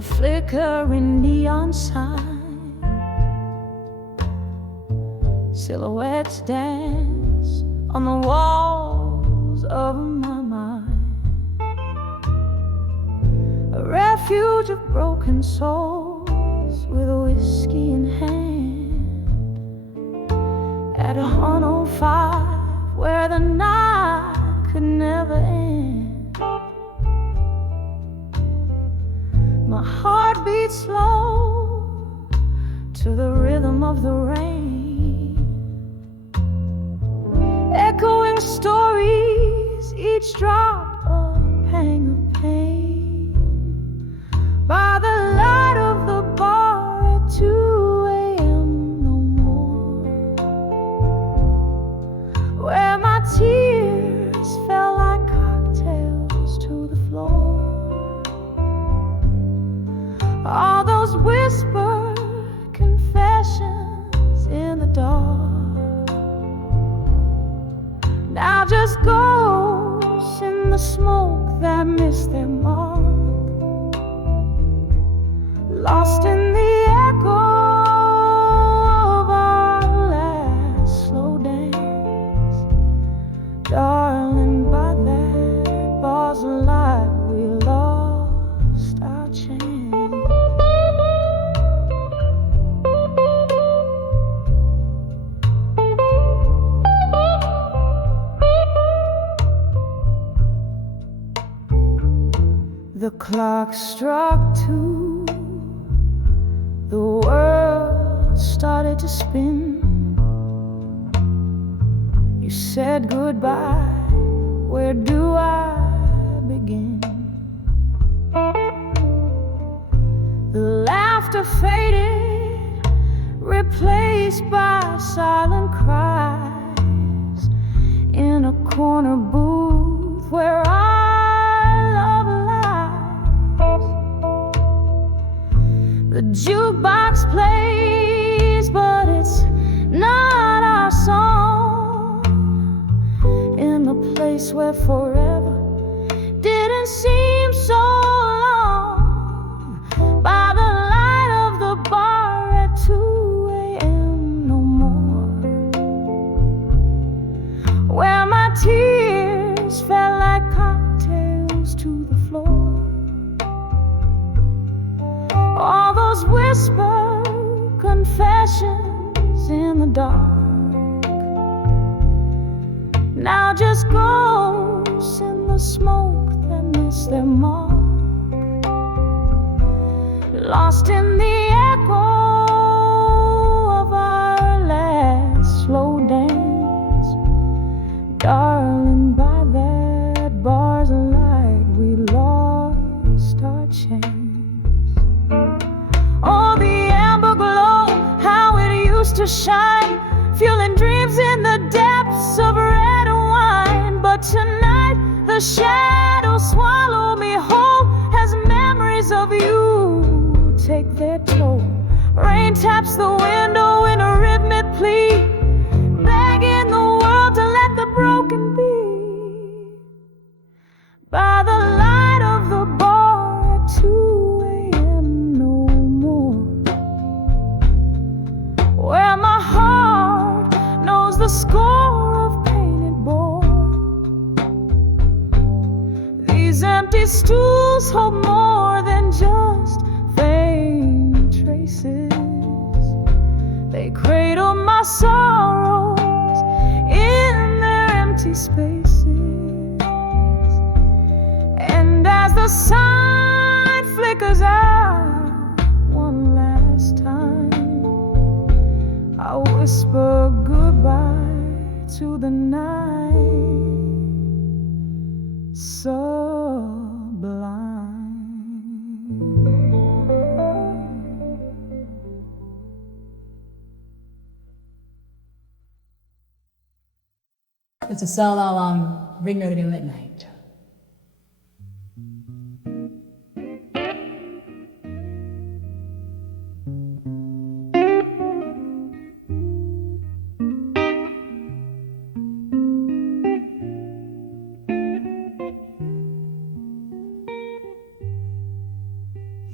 a flickering neon sign. Silhouettes dance on the walls of my mind. A refuge of broken souls with whiskey in hand. At 105 where the night could never end. My heart beats slow to the rhythm of the rain, echoing stories, each drop a pang of pain. By the light of the bar at 2 a.m. no more, where my tears fell like cocktails to the floor. All those whispered confessions in the dark, now just ghosts in the smoke that missed their mark, lost in the echo of our last slow dance. Darling, by that bar's light we lost our chance. The clock struck 2, the world started to spin. You said goodbye, where do I begin? The laughter faded, replaced by silent cries in a corner booth where the jukebox plays, but it's not our song. In the place where forever didn't seem so long. By the light of the bar at 2 a.m. no more, where my tears fell like cocktails to the floor. All those whispered confessions in the dark, now just ghosts in the smoke that missed their mark, lost in the echo of our last slow dance. Darling, by that bar's light we lost our chance. Oh, the amber glow, how it used to shine, fueling dreams in the depths of red wine. But tonight the shadows swallow me whole as memories of you take their toll. Rain taps the window in a rhythmic plea, begging the world to let the broken be. By the light of the bar at 2 a.m. no more, where my heart knows the score of pain it bore. These empty stools hold more than just faint traces. They cradle my sorrows in their empty spaces. And as the sign flickers out one last time, I whisper goodbye to the night sublime. It's a solo on Ring Road in Midnight.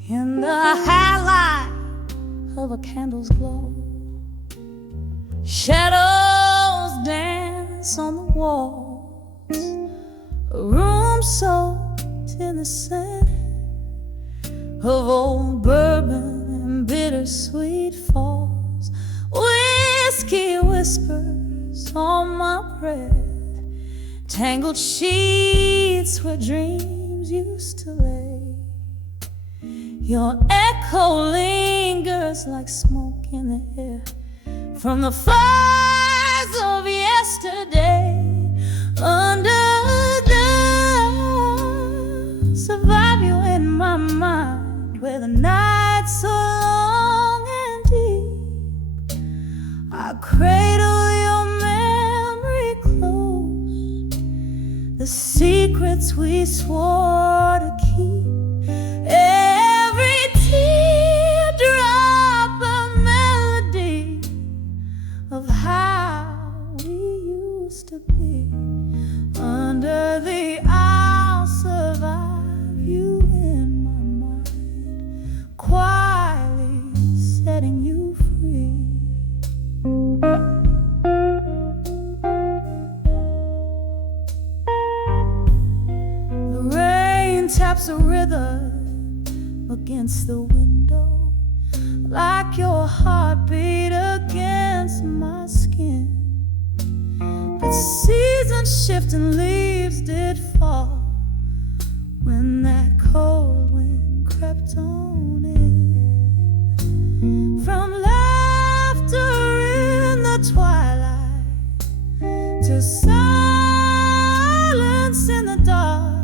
In candles glow. Shadows dance on the walls, a room soaked in the scent of old bourbon and bittersweet falls. Whiskey whispers on my breath, tangled sheets where dreams used to lay. Your echo lingers like smoke in the air from the fires of yesterday. Under the survive you in my mind, where the nights so long and deep. I cradle your memory close, the secrets we swore to keep. Every teardrop a melody of how we used to be. Under the I'll survive you in my mind, quietly setting you free. The rain taps a rhythm against the window, like your heartbeat against my skin. But seasons shift and leaves did fall when that cold wind crept on in. From laughter in the twilight to silence in the dark,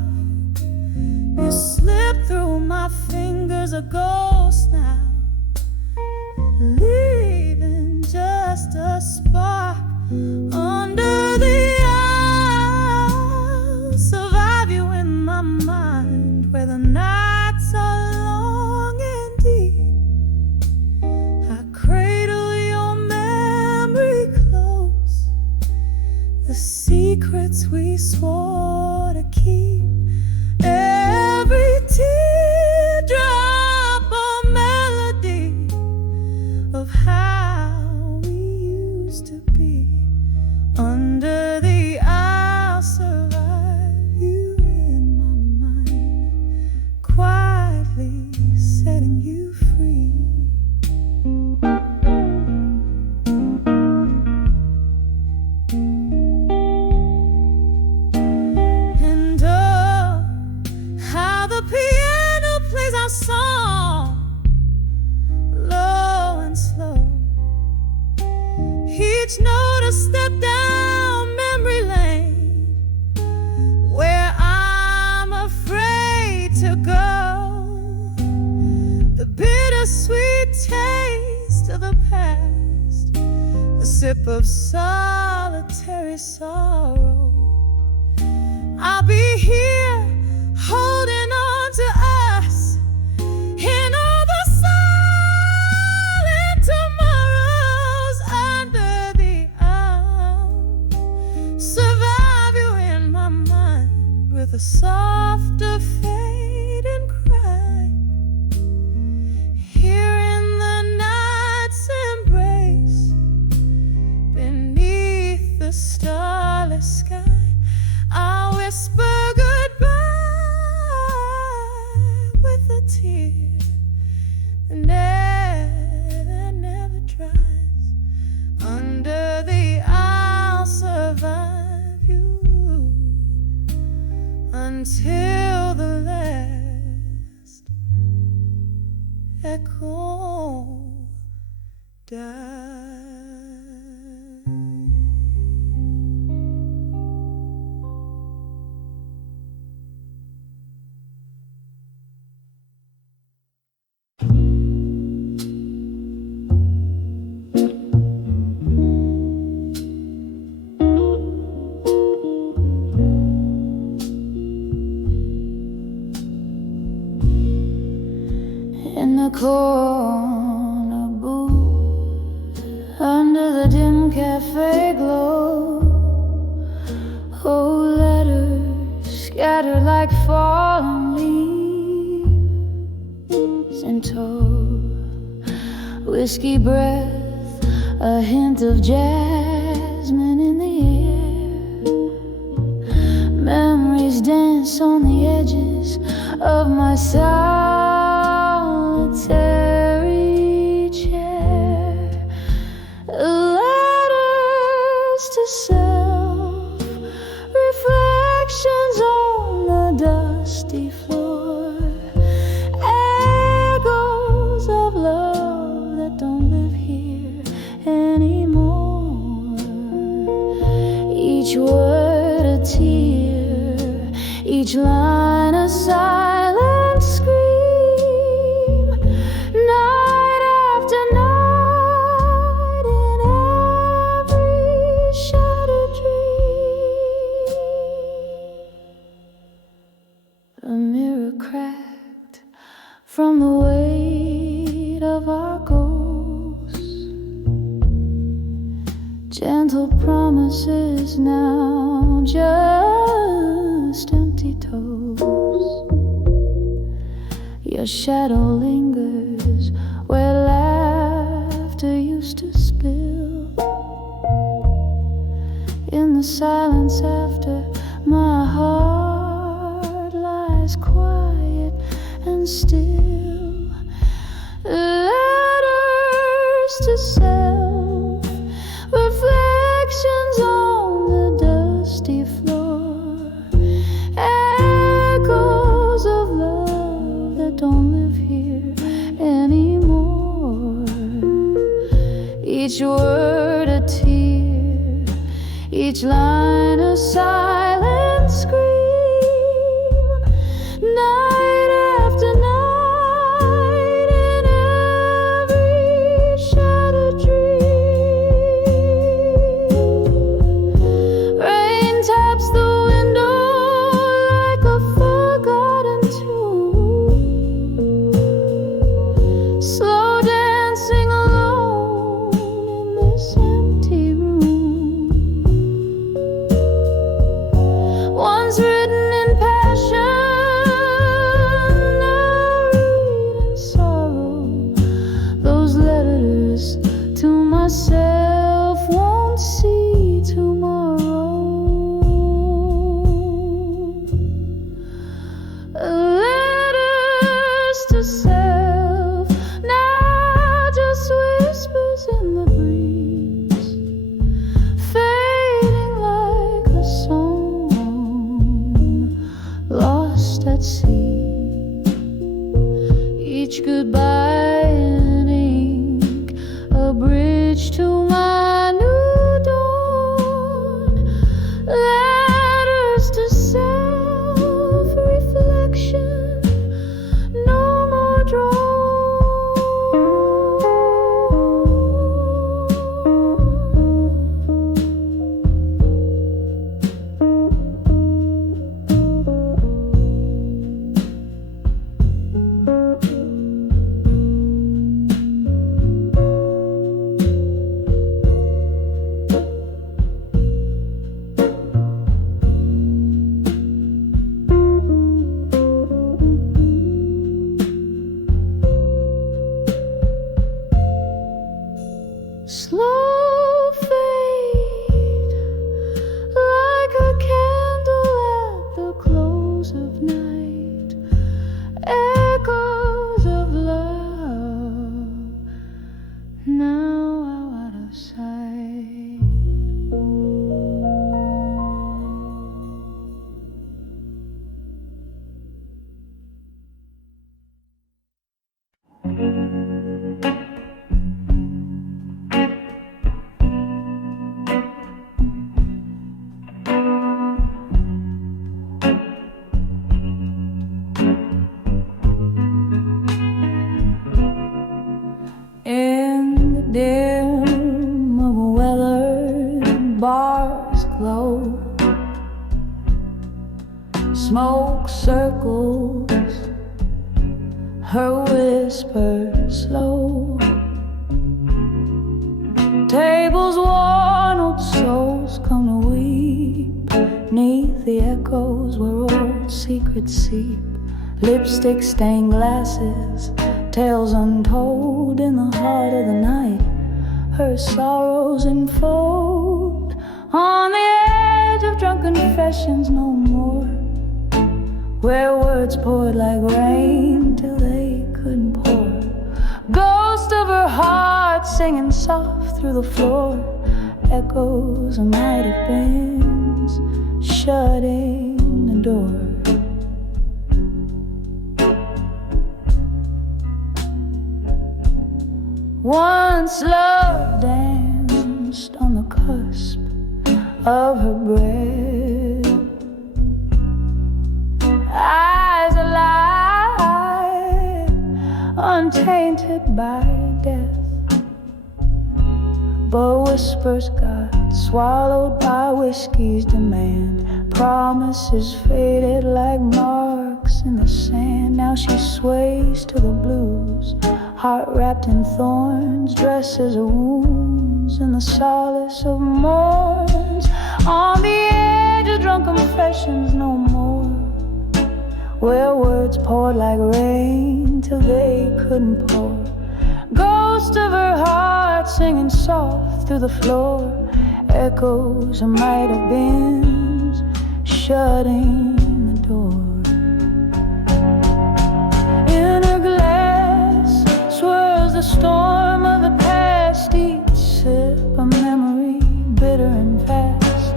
you slip through my fingers, a ghost now, leaving just a spark. Under the I'll survive you in my mind, where the nights are long and deep. I cradle your memory close, the secrets we swore to keep. Every teardrop a melody of how we used to be. Under the I'll survive you in my mind, quietly setting you free. And oh, how the piano plays our song, low and slow. Each note a step down memory lane, where I'm afraid to go. The bittersweet taste of the past, a sip of solitary sorrow. I'll be here holding on to us in all the silent tomorrows. Under the I'll survive you in my mind, with a softer fading cry. Here in the night's embrace, beneath the starless sky, I'll whisper goodbye with a tear that never dries. Under the I'll survive you until the last echo dies. In the corner booth, under the dim cafe glow, old letters scattered like fallen leaves in tow. whiskey breath, a hint of jasmine in the air. Memories dance on the edges of my solitary chair. Letters to self, reflections on the dusty floor, echoes of love that don't live here anymore. Each word a tear, each line a silent scream, night after night in every shattered dream. The mirror cracked from the weight of our ghosts, gentle promises now just empty toes. Your shadow lingers where laughter used to spill. In the silence after, my heart lies quiet and still. Letters to self, reflections on the dusty floor, echoes of love that don't live here anymore. Each word a tear, each line a silent scream, night after night in every shattered dream. Rain taps the window like a forgotten tune, slow dancing alone in this empty room. Once written in passion, now read in sorrow. Those letters to myself won't see tomorrow. Letters to self, now just whispers in the breeze, fading like a song lost at sea. Each goodbye in ink, a bridge to my new dawn. Letters to self, reflection, no more drawn. Slow fade like a candle at the close of night, echoes of love now out of sight. In the dim of a weathered bar's glow, smoke circles, her whisper slow. Tables worn, old souls come to weep 'neath the echoes where old secrets seep. Lipstick stained glasses, tales untold in the heart of the night. Her sorrows unfold on the edge of drunken confessions no more, where words poured like rain till they couldn't pour. Ghost of her heart singing soft through the floor, echoes of might have been shutting the door. Once love danced on the cusp of her breath, eyes alive, untainted by death. But whispers got swallowed by whiskey's demand. Promises faded like marks in the sand. Now she sways to the blues, heart wrapped in thorns, dresses her wounds in the solace of mourns. On the edge of drunken confessions no more, where words poured like rain till they couldn't pour. Ghost of her heart singing soft through the floor, echoes of might have been shutting the door. In her glass swirls the storm of the past, each sip a memory bitter and fast.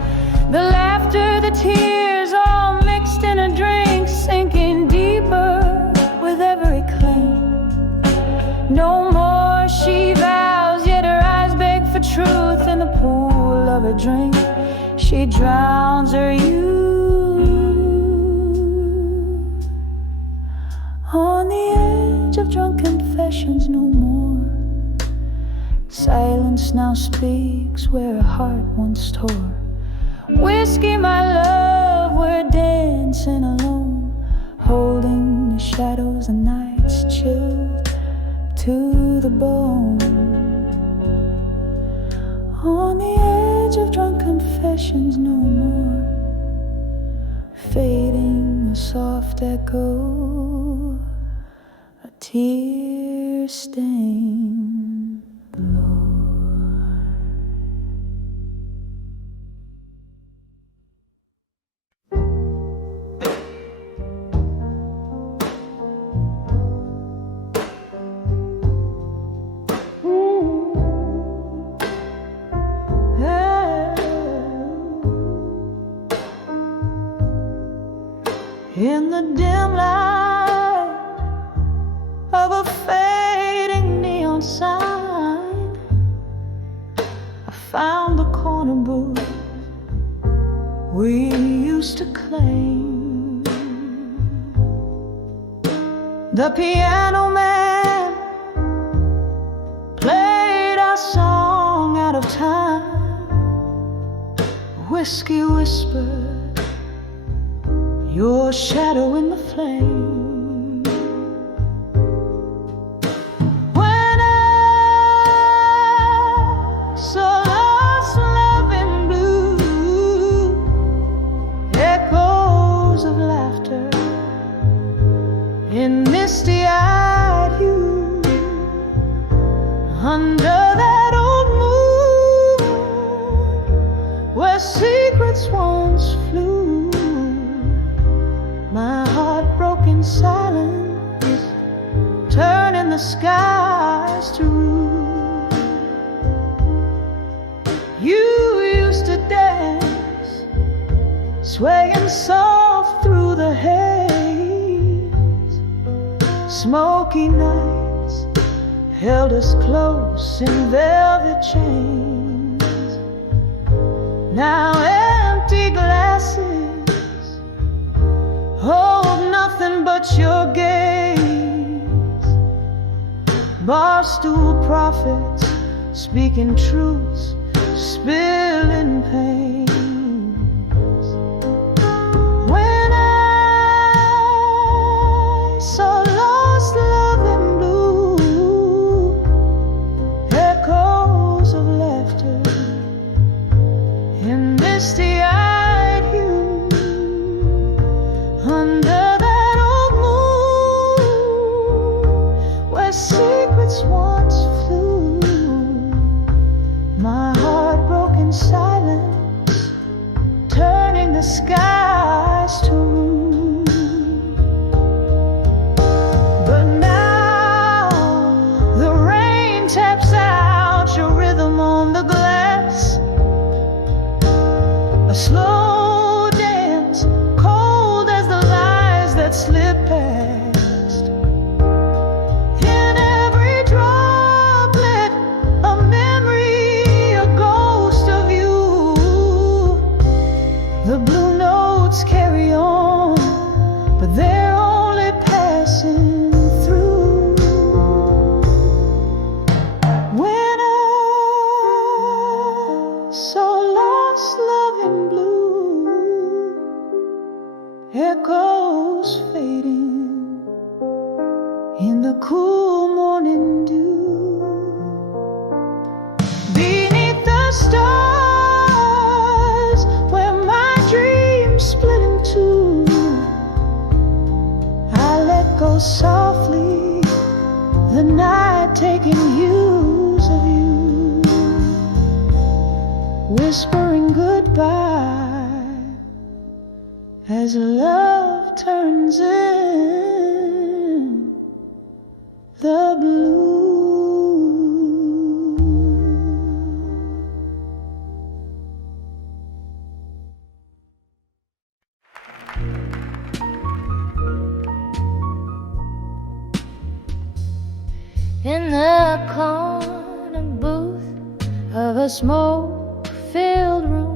The laughter, the tears, all mixed in a drink, sinking deeper with every clink. No more she vows, yet her eyes beg for truth. In the pool of her drink she drowns her youth. On the edge of drunken confessions no more, silence now speaks where her heart once tore. Whiskey, my love, we're dancing alone, holding the shadows of nights chilled to the bone. On the edge of drunken confessions no more, fading a soft echo, a tear-stained floor. In the dim light of a fading neon sign, I found the corner booth we used to claim. The piano man played our song out of time. Whiskey whispered your shadow in the flame. When I saw lost love in blue, echoes of laughter in misty-eyed hue, under that old moon where secrets once flew, my heart broke in silence, turning the skies to rue. You used to dance, swaying soft through the haze. Smoky nights held us close in velvet chains. Now empty glasses hold nothing but your gaze. Barstool prophets speaking truths, spilling pains. When I saw lost love in blue, echoes of laughter in misty-eyed hue, under that old moon echoes fading in the cool morning dew. Beneath the stars, where my dreams split in two, I let go softly, the night taking use of you, whispering goodbye as love turns in the blue. In the corner booth of a smoke-filled room,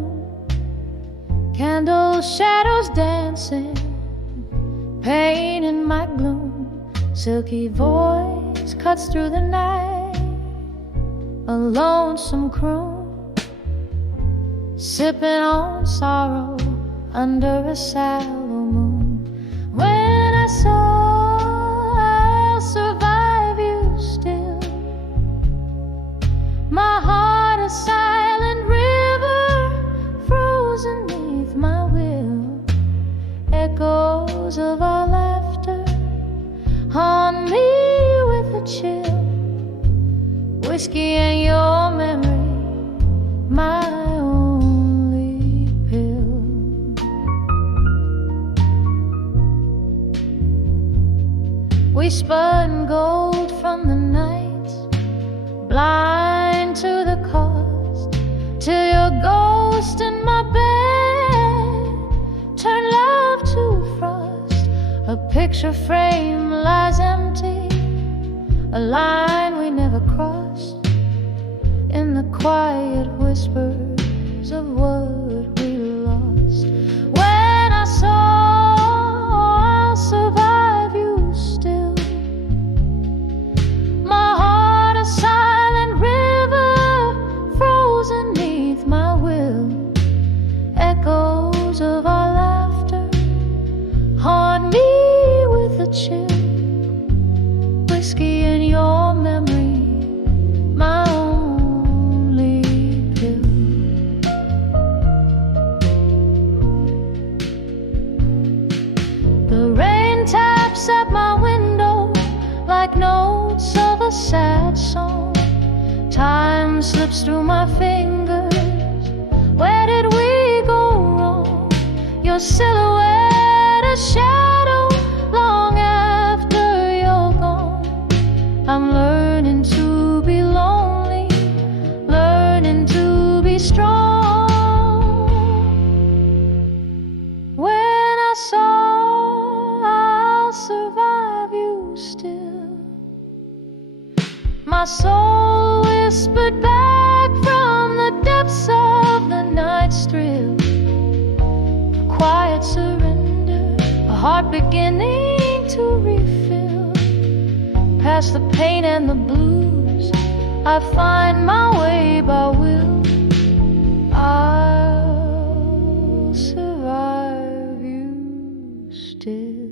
candle shadows dancing, pain in my gloom. Silky voice cuts through the night, a lonesome croon, sipping on sorrow under a sallow moon. When I saw I'll survive you still, my heart a silent river, frozen beneath my will. Echoes of our laughter haunt me with a chill. Whiskey and your memory, my only pill. We spun gold from the night, blind to the cost, till your ghost in my bed turned love to frost. A picture frame lies empty, a line we never crossed, in the quiet whispers of what we lost. When I saw I'll survive you still, my heart a silent river, frozen neath my will. Echoes of our laughter haunt me with a chill. Whiskey in your memory, my only pill. The rain taps at my window like notes of a sad song. Time slips through my fingers. Where did we go wrong? Your silhouette a shadow long after you're gone. I'm learning to be lonely, learning to be strong. When I saw I'll survive you still, my soul whispered back from the depths of the night's thrill. A quiet surrender, a heart beginning to refill. Past the pain and the blues, I find my way by will. I'll survive you still.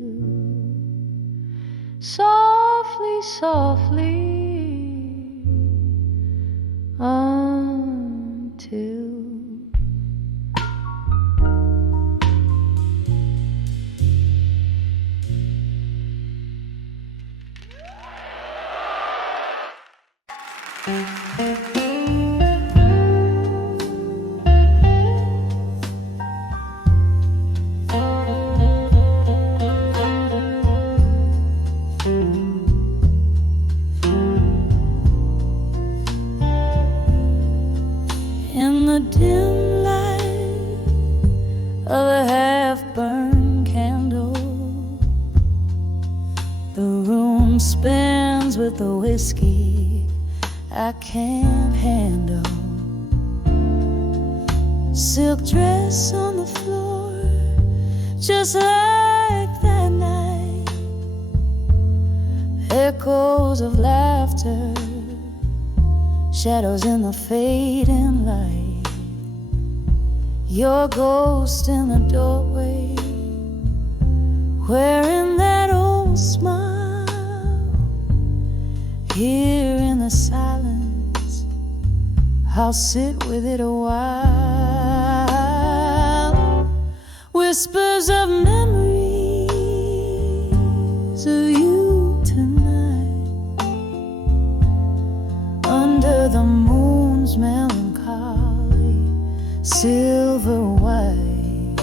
Softly, softly, until in the dim light of a half-burned candle, the room spins with the whiskey I can't handle. Silk dress on the floor, just like that night. Echoes of laughter, shadows in the fading light. Your ghost in the doorway, I'll sit with it a while. Whispers of memories of you tonight, under the moon's melancholy silver white.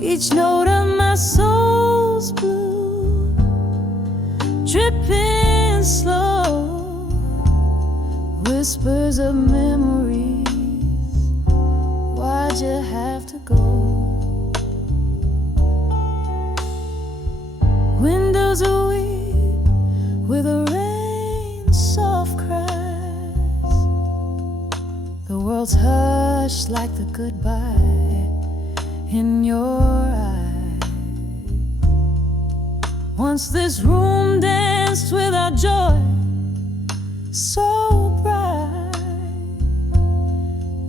Each note of my soul's blue, dripping slow. Whispers of memories, why'd you have to go? Windows are weep with the rain's soft cries. The world's hushed like the goodbye in your eyes. Once this room danced with our joy so bright,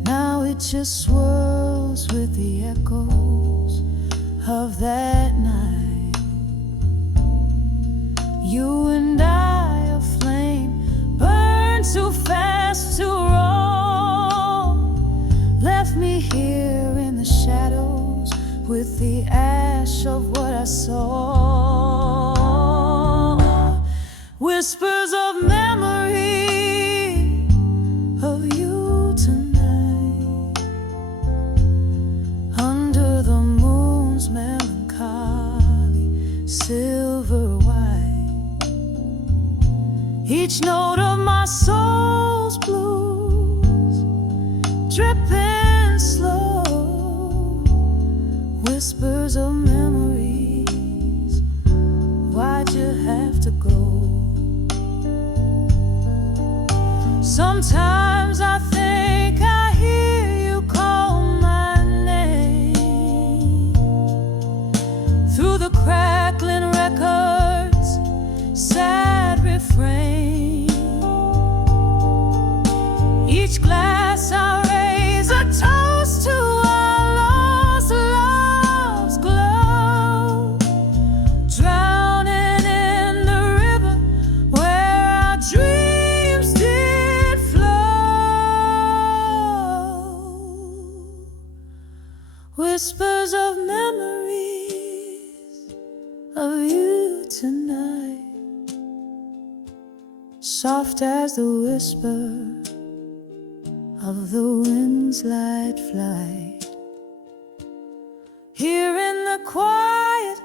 now it just swirls with the echoes of that night. You and I, a flame, burn too fast to roll, left me here in the shadows with the ash of what I saw. Whispers of memory of you tonight, under the moon's melancholy silver white. Each note of my soul's blues, dripping slow. Whispers of memories, why'd you have to go? Sometimes I think I hear you call my name through the crackling records, sad refrain. Each glass I raise a toast to our lost love's glow, drowning in the river where our dreams did flow. Whispers of memories of you tonight, soft as the whisper of the wind's light flight. Here in the quiet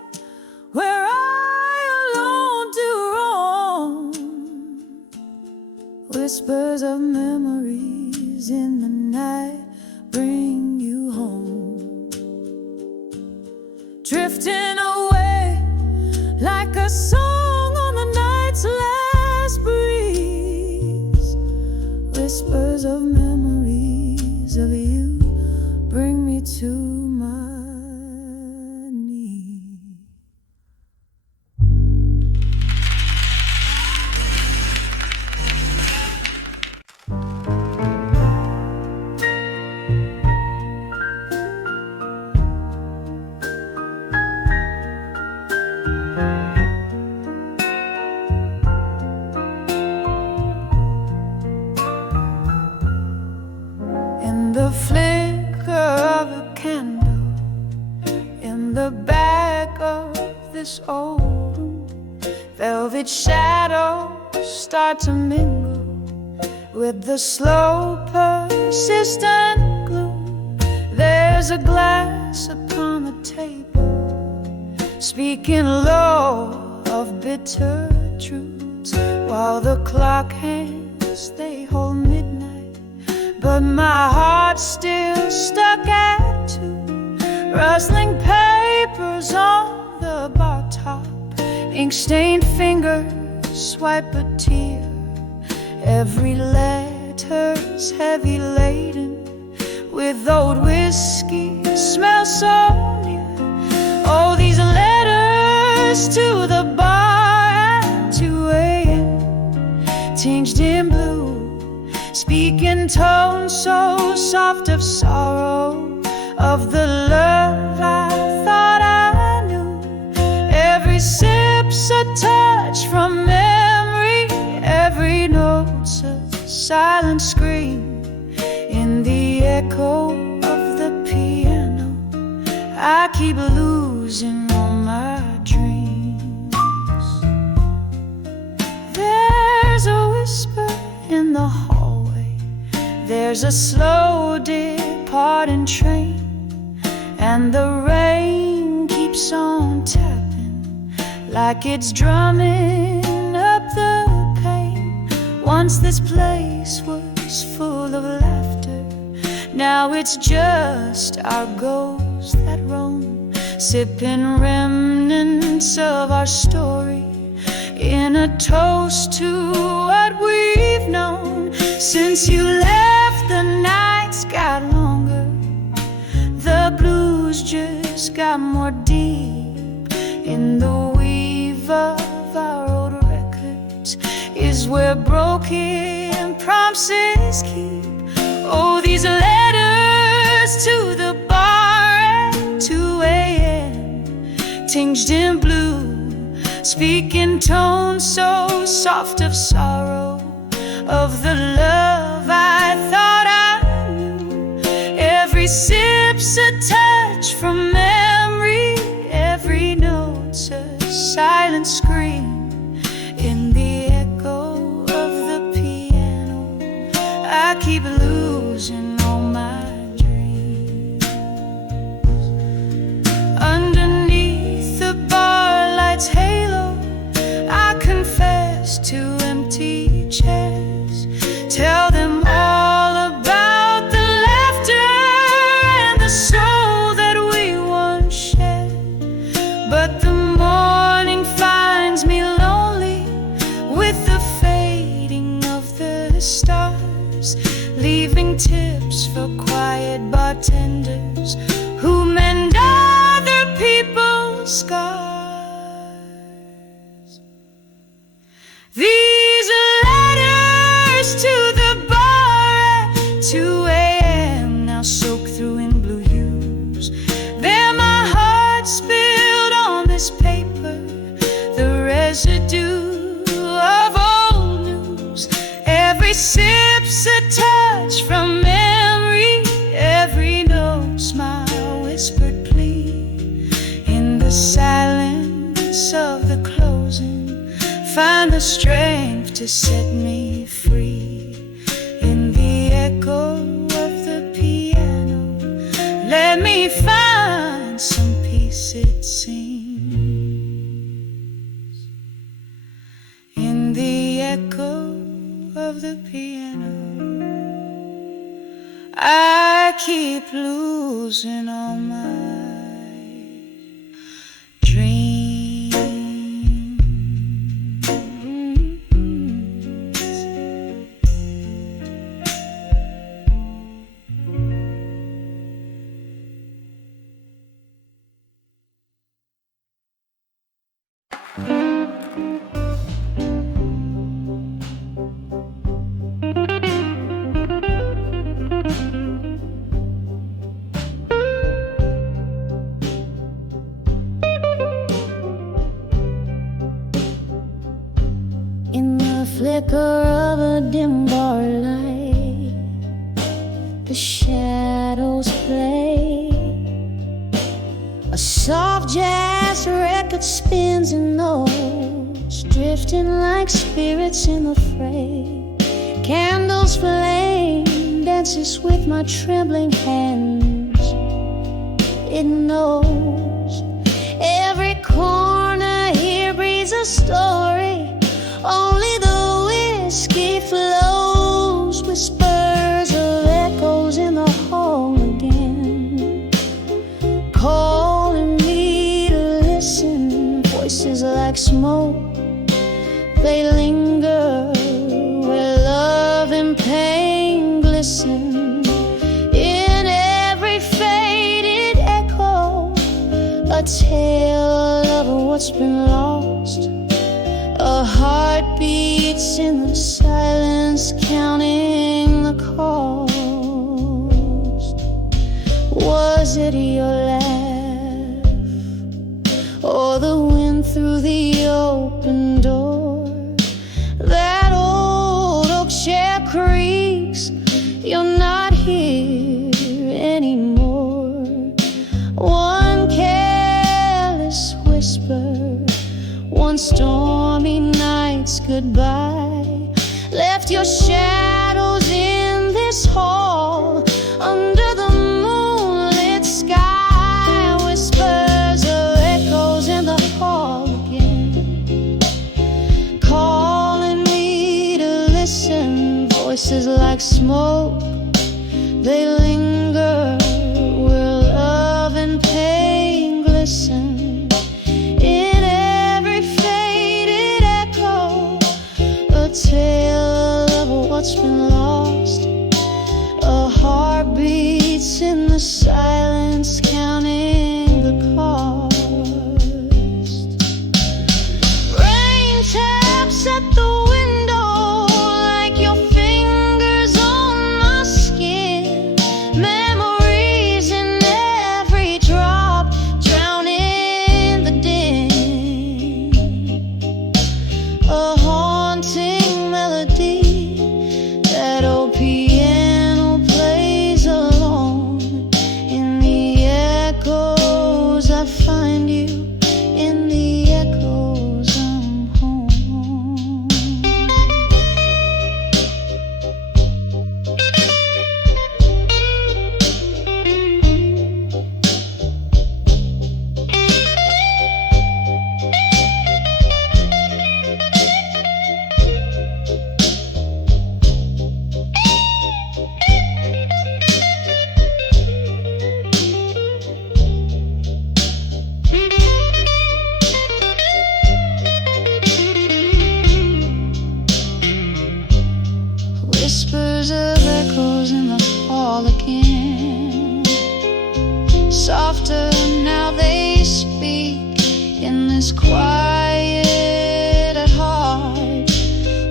where I alone do roam, whispers of memories in the night bring you home, drifting away like a song on the night's last breeze. Whispers of memories of you bring me to my knees. The flicker of a candle in the back of this old room, velvet shadows start to mingle with the slow, persistent gloom. There's a glass upon the table, speaking low of bitter truths, while the clock hands, they hold midnight. But my heart's still stuck at 2, rustling papers on the bar top, ink-stained fingers swipe a tear. Every letter's heavy laden with old whiskey, smells so near. Oh, these letters to the bar at 2 a.m., tinged in blue, speaking tones so soft of sorrow, of the love I thought I knew. Every sip's a touch from memory, every note's a silent scream keep losing all my dreams. There's a whisper in the hallway, there's a slow departing train, and the rain keeps on tapping like it's drumming up the pain. Once this place was full of laughter, now it's just our ghosts that roam, sipping remnants of our story in a toast to what we've known. Since you left, the nights got longer, the blues just got more deep. In the weave of our old records is where broken promises keep. Oh, these letters to the bar at 2 a.m., tinged in blue, speaking tones so soft of sorrow, of the love I thought I knew. Every sip's a touch from memory, every note's a silent scream. In the echo of the piano, I keep losing all my dreams. Underneath the bar light's halo, I confess to empty chairs, tell them all about the laughter and the soul that we once shared. But the morning finds me lonely with the fading of the stars, leaving tips for quiet bartenders who mend other people's scars. These letters to the bar at 2 a.m. now soak through in blue hues. They're my heart spilled on this paper, the residue of old news. Every sip's a touch from memory, every note's my whispered plea. In the silence of the closing, find the strength to set me free. In the echo of the piano, let me find some peace, it seems. In the echo of the piano, I keep losing all my dreams. In the flicker of a dim bar light, the shadows play. A soft jazz record spins in notes, drifting like spirits in the fray. Candles flame, dances with my trembling hands. It knows every corner here breathes a story. Only the whiskey flows, whispers of echoes in the hall again, calling me to listen. Voices like smoke, they linger where love and pain glisten. In every faded echo, a tale of what's been lost. A heart beats in the silence, counting the cost. Was it your laugh, or the wind through the open door? That old oak chair creaks, you're not here anymore. One can on stormy nights goodbye. Left your shadows in this hall under the moonlit sky. Whispers of echoes in the hall again, calling me to listen. Voices like smoke, they linger where love and pain glisten. In every faded echo, a tale of what's been lost. A heart beats in the silence, counting the cost. Rain taps at the window like your fingers on my skin. Memories in every drop drown in the din. A haunting melody, that old piano plays alone. In the echoes I find you, in the echoes I'm home. Whispers of echoes in the hall again. Softer now they speak in this quiet at heart,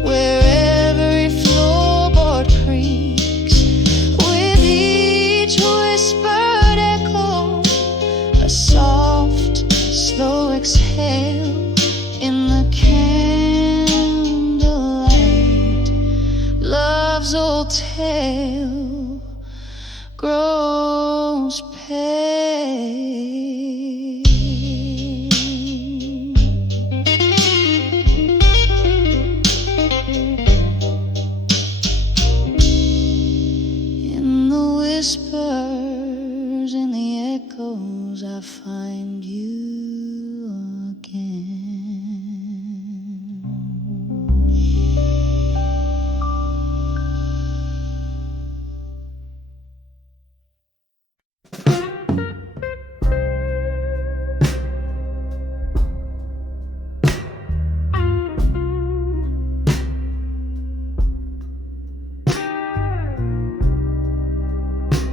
where every floorboard creaks. With each whispered echo, a soft, slow exhale. In the candlelight, love's old tale grows pale. In the whispers, in the echoes, I find you again.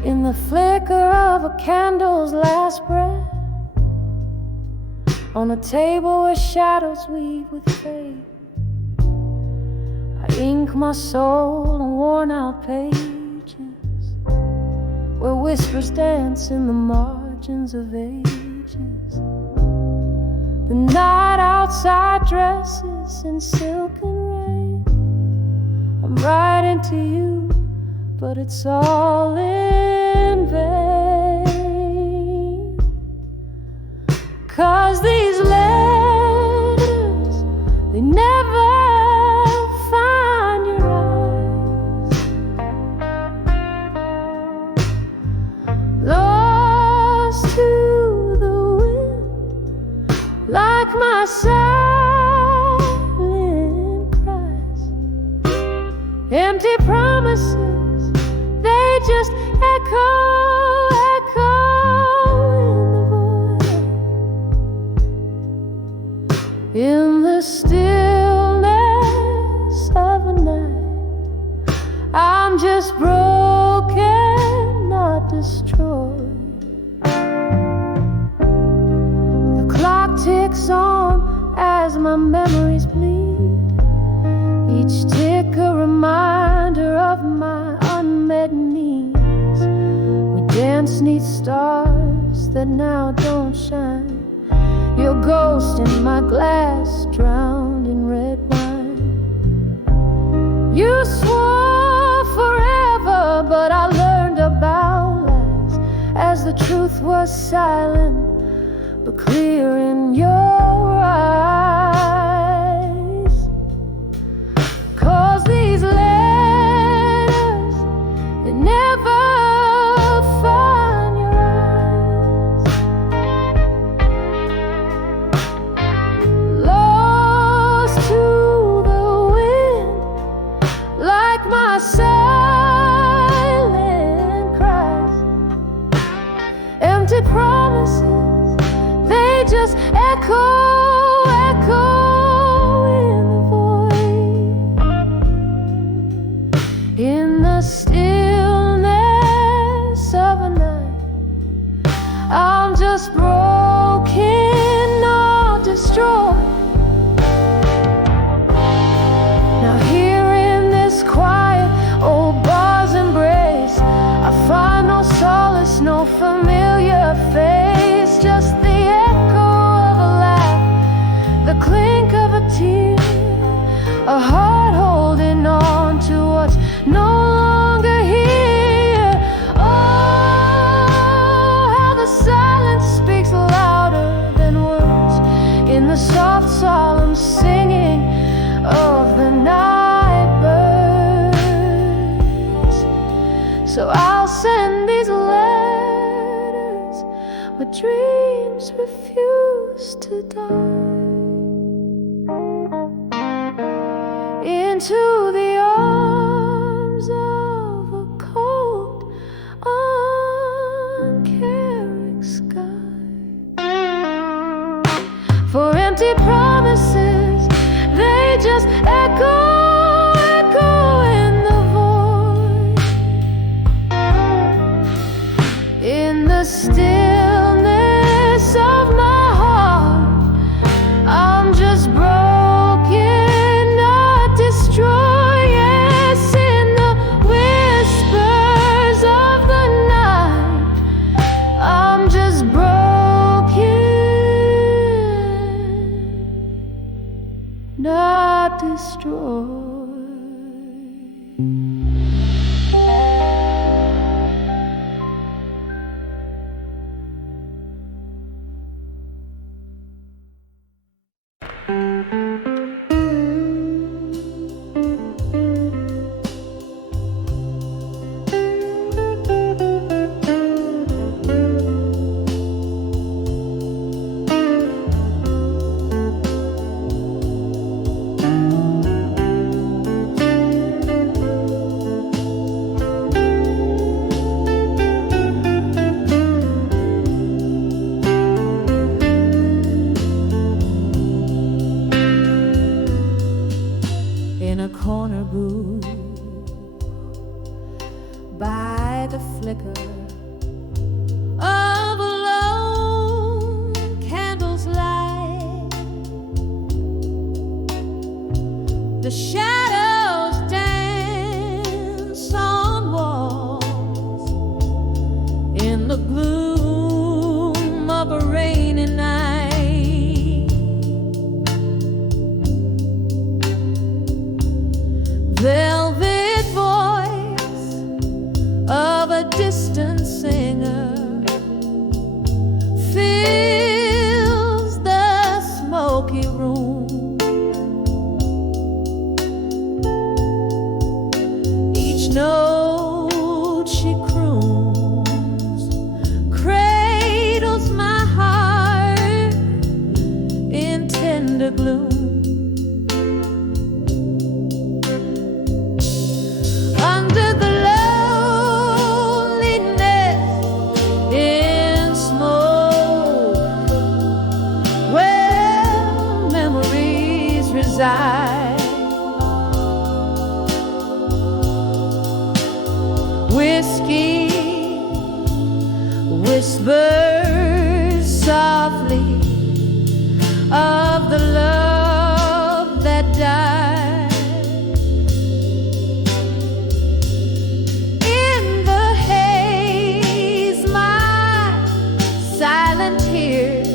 In the flicker of a candle's last breath, on a table where shadows weave with fate, I ink my soul on worn out pages, where whispers dance in the margins of ages. The night outside dresses in silken rain. I'm writing to you, but it's all in vain. 'Cause these letters, they never find your eyes. Lost to the wind, like my silent cries. Empty promises, they just echo, echo in the stillness of a night. I'm just broken, not destroyed. The clock ticks on as my memories bleed, each tick a reminder of my unmet needs. We dance 'neath stars that now don't shine. Your ghost in my glass, drowned in red wine. You swore forever, but I learned about lies as the truth was silent but clear in your eyes. just echo, echo in the void, in the stillness of a night. I'm just broken, not destroyed. Now here in this quiet old bar's embrace, I find no solace, no familiar face, just the echo of a laugh, the clink of a tear, a heart holding on to what's no longer here. Oh, how the silence speaks louder than words in the soft, solemn singing of the night birds. So I'll send these letters where dreams refuse to die, into the arms of a cold, uncaring sky. For empty promises, they just echo, echo in the void, in the stillness of my heart. I'm just broken, not destroyed. Yes, in the whispers of the night, I'm just broken, not destroyed. In a corner booth by the flicker of a lone candle's light, the shadows dance on walls in the gloom of a rainy night. Velvet voice of a distant singer fills the smoky room. Each note she croons cradles my heart in tender gloom. Whiskey whispers softly of the love that died. In the haze, my silent tears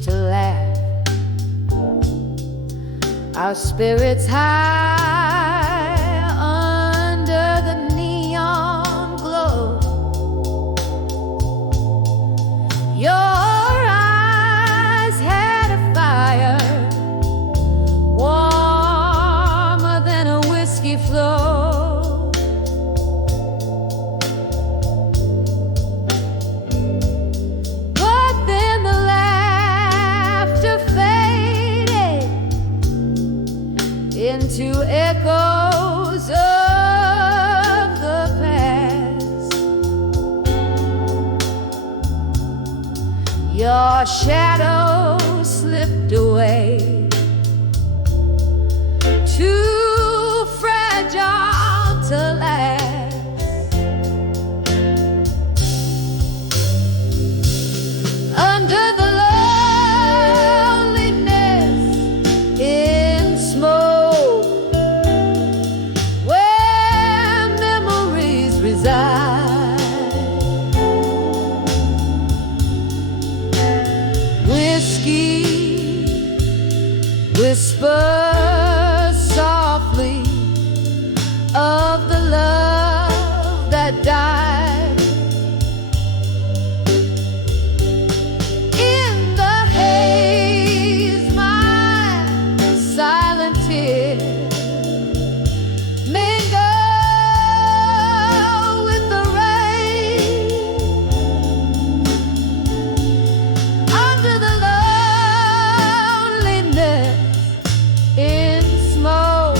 to laugh, our spirits high under the neon glow. Your eyes had a fire into echoes of the past. Your shadow slipped away, too fragile to last. Under the loneliness in smoke, where memories reside, whiskey whispers softly of the love that died. In the haze, my silent tears mingle with the rain. Under the loneliness in smoke,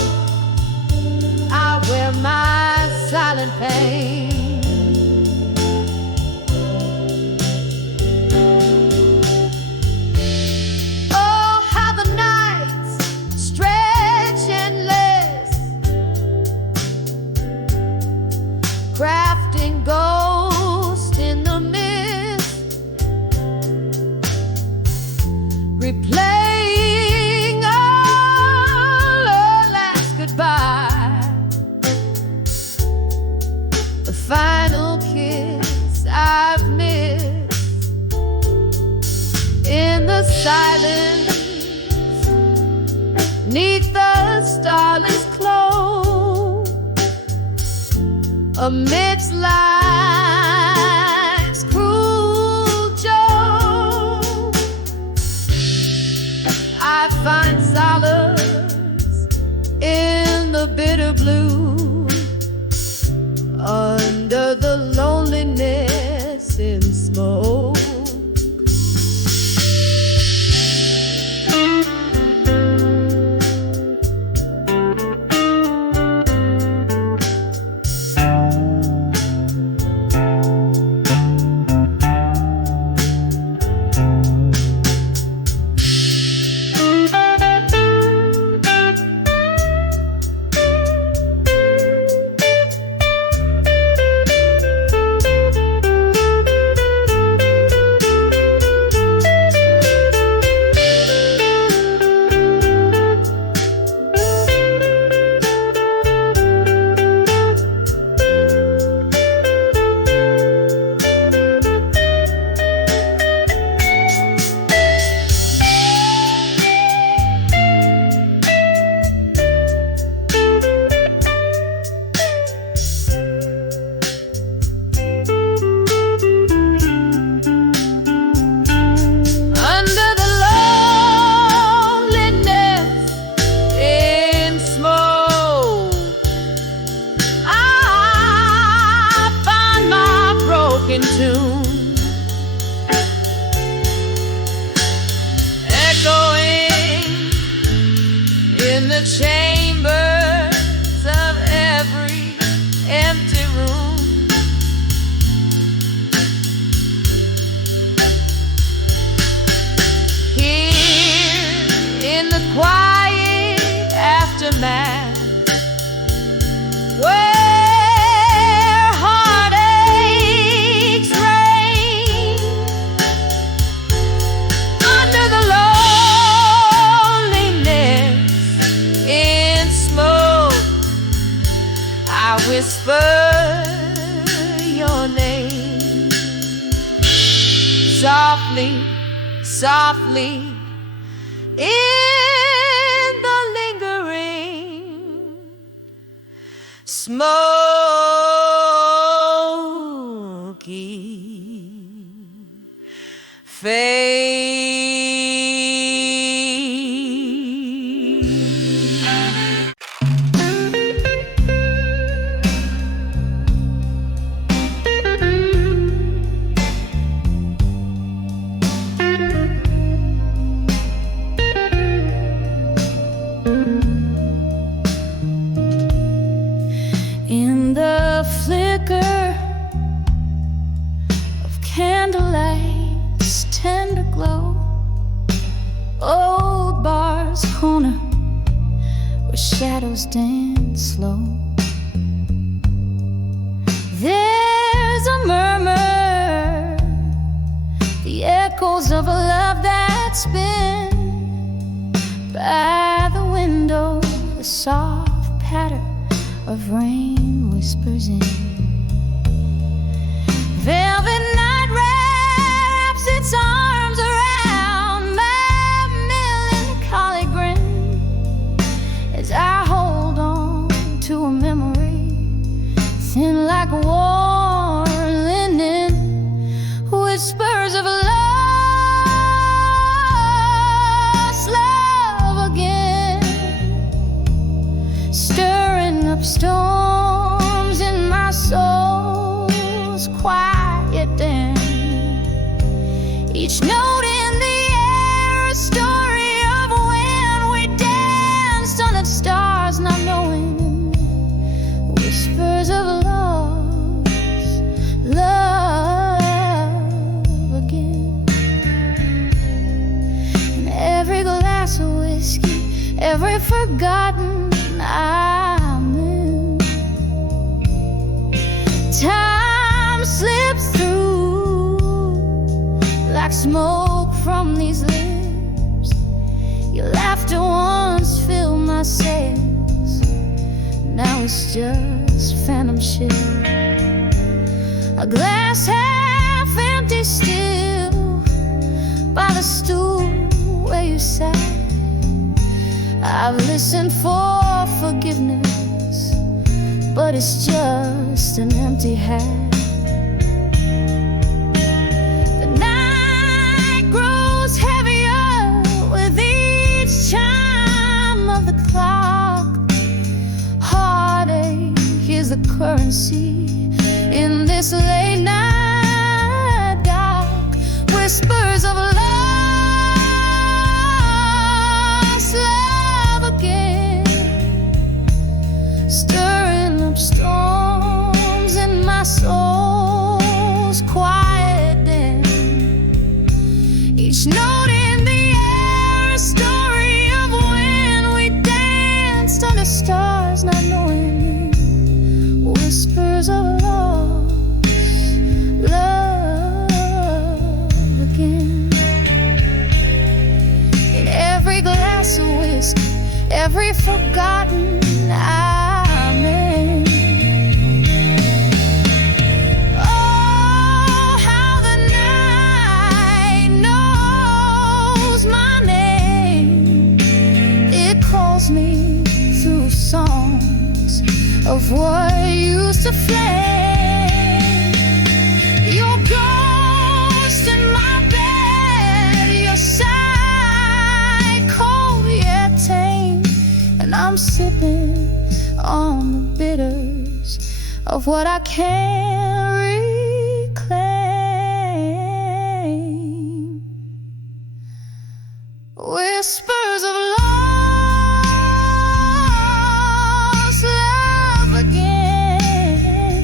I wear my silent pain. Oh, how the nights stretch endless, crafting ghosts in the mist, replaying all our last goodbye, the final kiss I've missed. In the silence, neath the starless close, amidst life's cruel joke, I find solace in the bitter blue. Under the loneliness in smoke. Under the loneliness in smoke, I find my broken tune, echoing in the chambers of every empty room. Here in the quiet aftermath, where heartaches reign, under the loneliness in smoke, I whisper your name softly, softly in the lingering smoky fade. shadows dance slow. There's a murmur, the echoes of a love that's been by the window. The soft patter of rain whispers in. Velvet night wraps its arms around my melancholy grin as I hold on to a memory thin like warm linen, whispers of lost love again, stirring up storms in my soul's quiet den. Each note in the air, a story of when we danced under stars, not knowing, whispers of love again. And every glass of whiskey, every forgotten amen, time slips through like smoke from these lips. Your laughter once filled my sails, now it's just phantom ship. A glass half empty still by the stool where you sat. I've listened for forgiveness, but it's just an empty hat. The night grows heavier with each chime of the clock. Heartache is the currency in this late night dark. Whispers of lost love again, stirring up storms in my soul's quiet den. Each note in the air, a story of when we danced under stars, not knowing, whispers of love again. In every glass of whiskey, every forgotten amen. Oh, how the night knows my name. It calls me through songs of what used to flame. Your ghost in my bed, your side cold yet tame, and I'm sipping on the bitters of what I can't reclaim. Whispers of lost love again,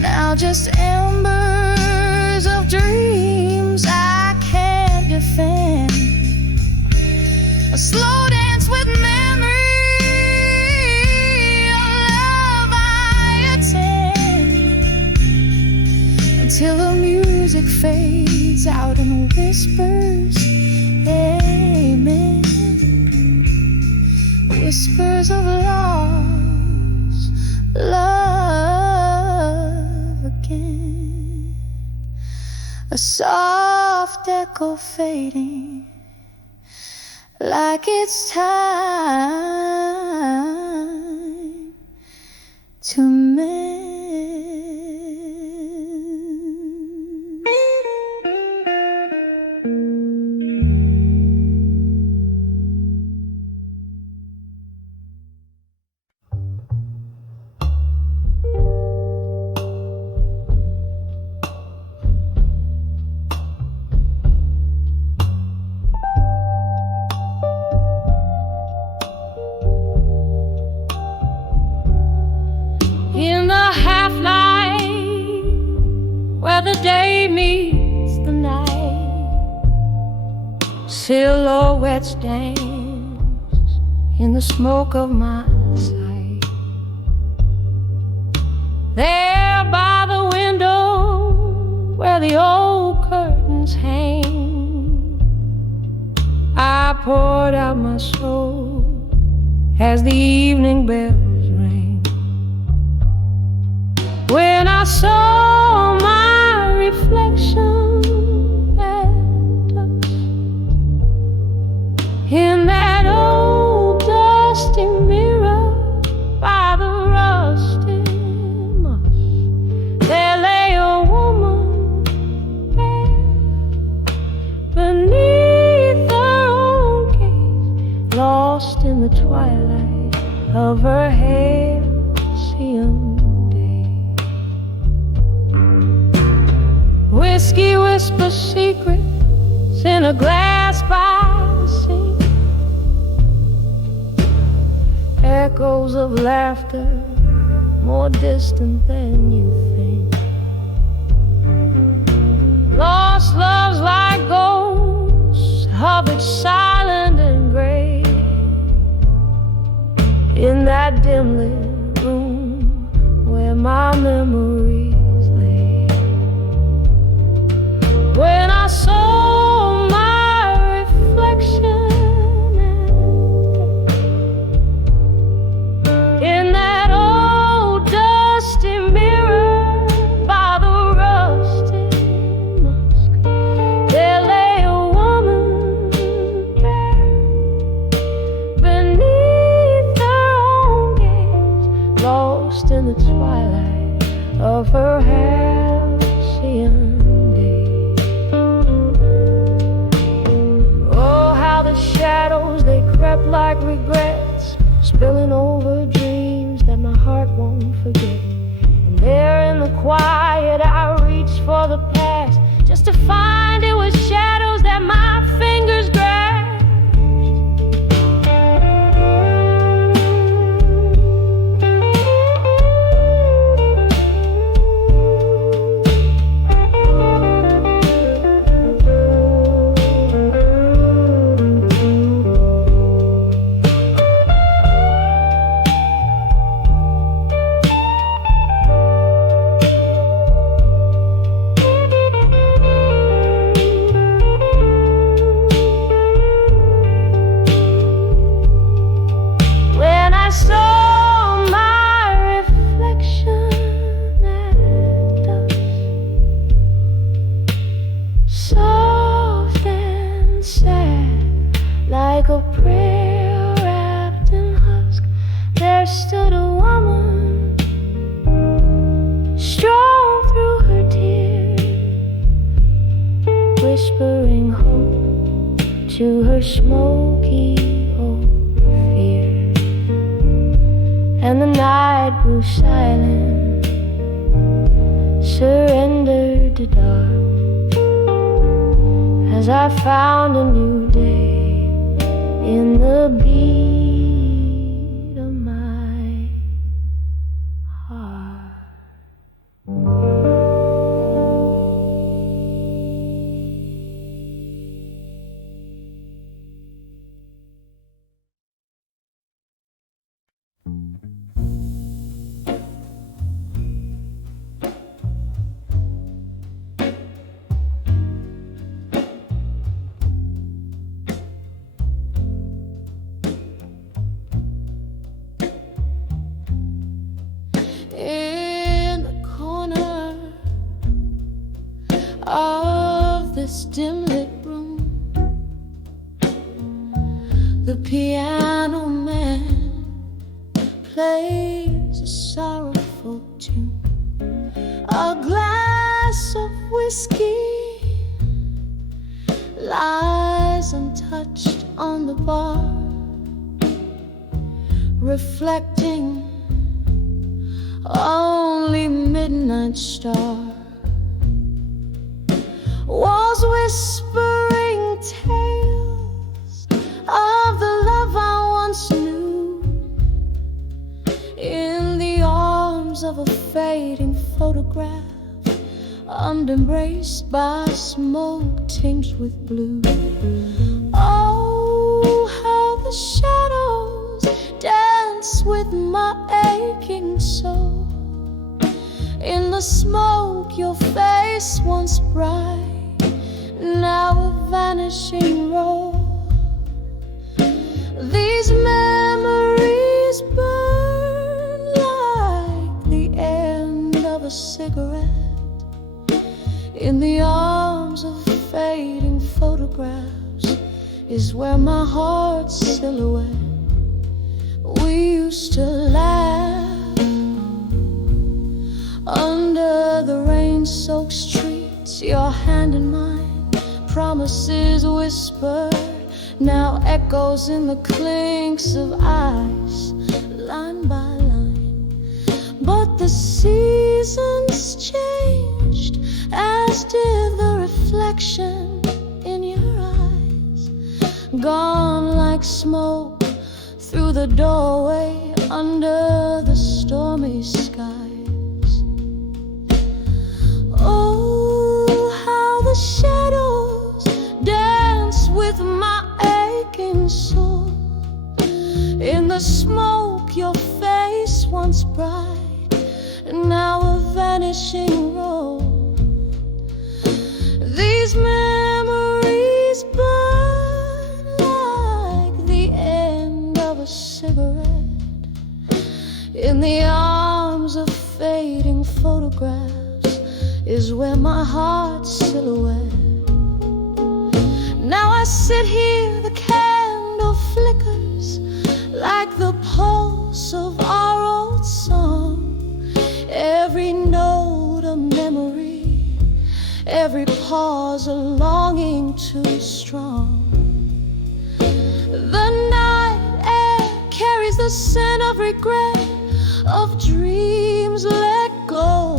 now just embers of dreams I can't defend. A slow dance with memory, a love I attend, until the music fades out and whispers amen. Whispers of lost love again, a soft echo fading like it's time to mend. The day meets the night, silhouettes dance in the smoke of my sight. There by the window where the old curtains hang, I poured out my soul as the evening bells rang. When I saw my reflection at dusk in that old dusty mirror by the rusty musk, there lay a woman there beneath her own gaze, lost in the twilight of her halcyon days. Whiskey whispers secrets in a glass by the sink, echoes of laughter more distant than you think. Lost loves like ghosts hovered silent and gray in that dim lit room where my memories lay. When I saw my reflection in that old dusty mirror by the rusty musk, there lay a woman there beneath her own gaze, lost in the twilight of her halcyon days. Oh, how the shadows, they crept like regrets, spilling over dreams that my heart won't forget. And there in the quiet I reached for the past, just to find it was shadows that my fingers grasped. When I saw my reflection at dusk, soft and sad like a prayer wrapped in husk, there stood a woman strong through her tears, whispering hope to her smoky old fear. And the night grew silent, surrendered to dark, as I found a new day in the beat of my heart. In the corner of this dim lit room, the piano man plays a sorrowful tune. A glass of whiskey lies untouched on the bar, reflecting only midnight star. Walls whispering tales of the love I once knew, in the arms of a fading photograph, embraced by smoke tinged with blue. Oh, how the shadows your face once bright, now a vanishing road. These memories burn like the end of a cigarette in the arms of fading photographs is where my heart's silhouette. We used to laugh under the rain-soaked streets, your hand in mine, promises whispered, now echoes in the clinks of ice, line by line. But the seasons changed, as did the reflection in your eyes, gone like smoke through the doorway under the stormy skies. Oh, how the shadows dance with my aching soul. In the smoke, your face once bright, now a vanishing road. These memories burn like the end of a cigarette in the arms of fading photographs is where my heart's silhouette. Now I sit here, the candle flickers like the pulse of our old song. Every note a memory, every pause a longing too strong. The night air carries the scent of regret, of dreams let go.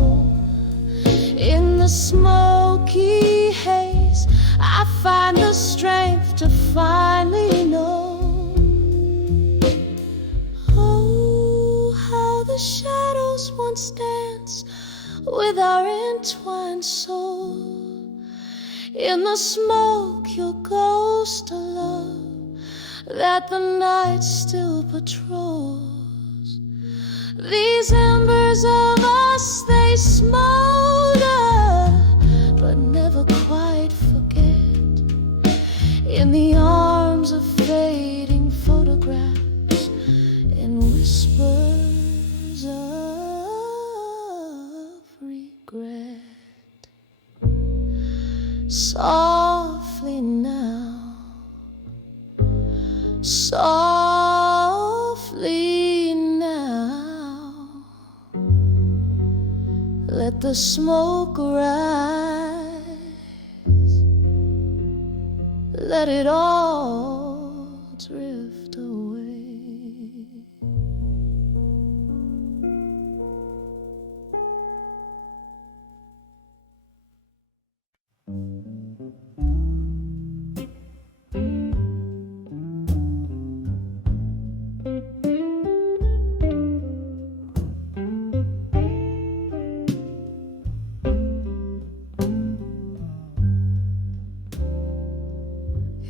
In the smoky haze, I find the strength to finally know. Oh, how the shadows once danced with our entwined soul. In the smoke, your ghost a love that the night still patrols. These embers of us, they smolder, but never quite forget. In the arms of fading photographs, in whispers of regret. Softly now, softly now, let the smoke rise, let it all drift away.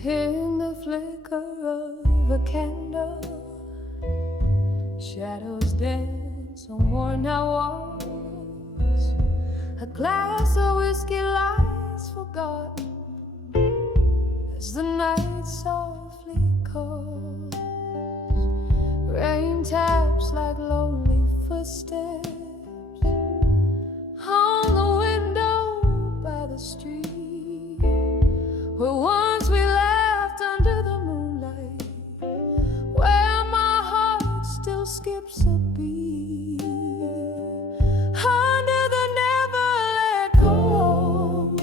In the flicker of a candle, shadows dance on worn out walls. A glass of whiskey lies forgotten as the night softly calls. Rain taps like lonely footsteps on the window by the street where once we laughed under the moonlight, where my heart still skips a beat, under the never let go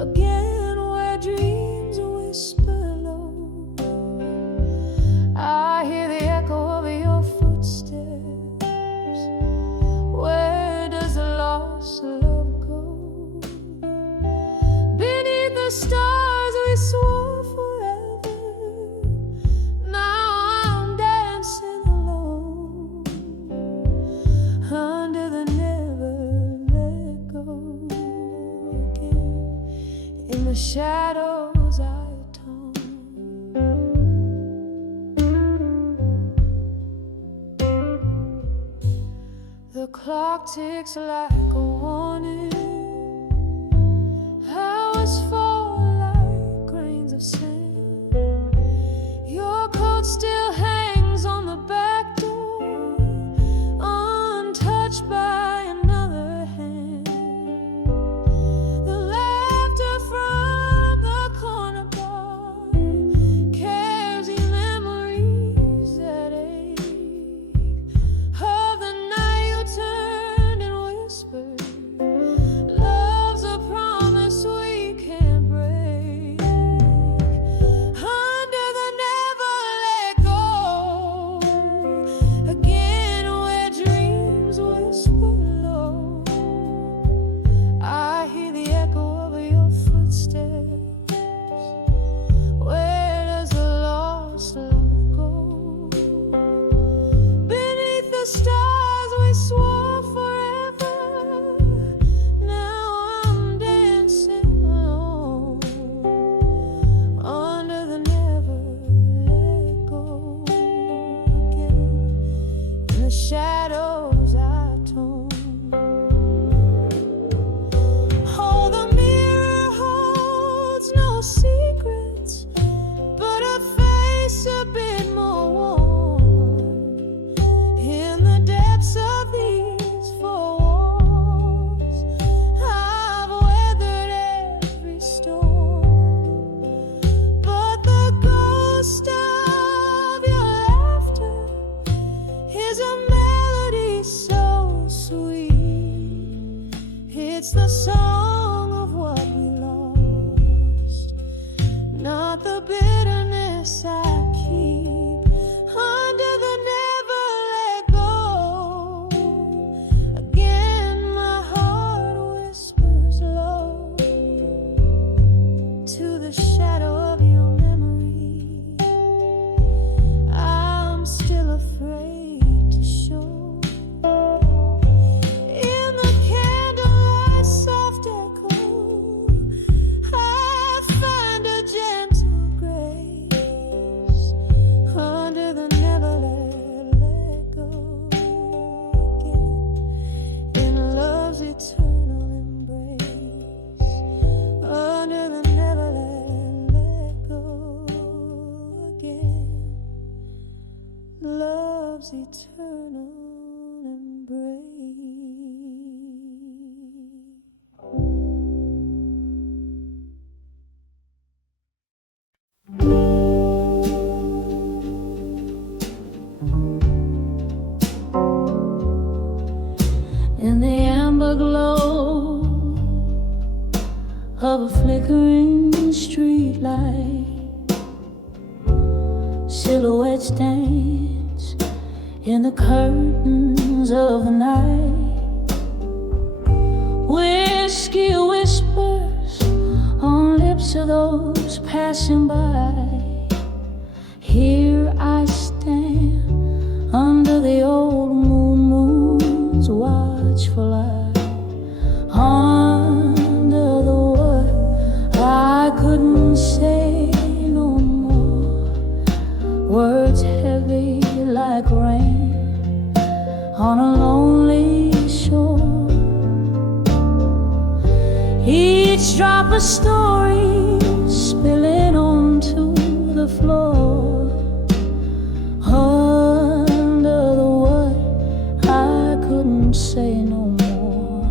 again, where dreams whisper low. I hear the echo of your footsteps. Where does the lost love go? Beneath the stars we swore forever, now I'm dancing alone, under the never let go again. In the shadows I atone. The clock ticks like a warning, still hangs on the back door, untouched by another hand. The laughter from the corner bar carries memories that ache of the night you turned and whispered, love's a promise we can't break. Under the never let go, again where dreams whisper low, I hear the echo of your footsteps. Where does the lost love go? Beneath the stars we swore forever, now I'm dancing alone under the never let go again. In the shadows I tone. Oh, the mirror holds no secrets, but a face a bit more worn. In the depths of these four walls, I've weathered every storm, but the ghost of your laughter is a melody so sweet. It's the song of what we lost, not the bitterness I keep. Under the never let go, again my heart whispers low to the shadow of your memory. I'm still afraid to show. In the candlelight soft echo, I find a gentle grace. Under the never let go again, in love's eternal embrace. Under the never let go again, love's eternal embrace. In the amber glow of a flickering streetlight, silhouettes dance in the curtains of the night. Whiskey whispers on lips of those passing by. Here I stand under the old moon's watchful eye. Under the wood, I couldn't say no more. Words heavy like rain on a lonely shore. Each drop a story spilling onto the floor. Under the wood, I couldn't say no more.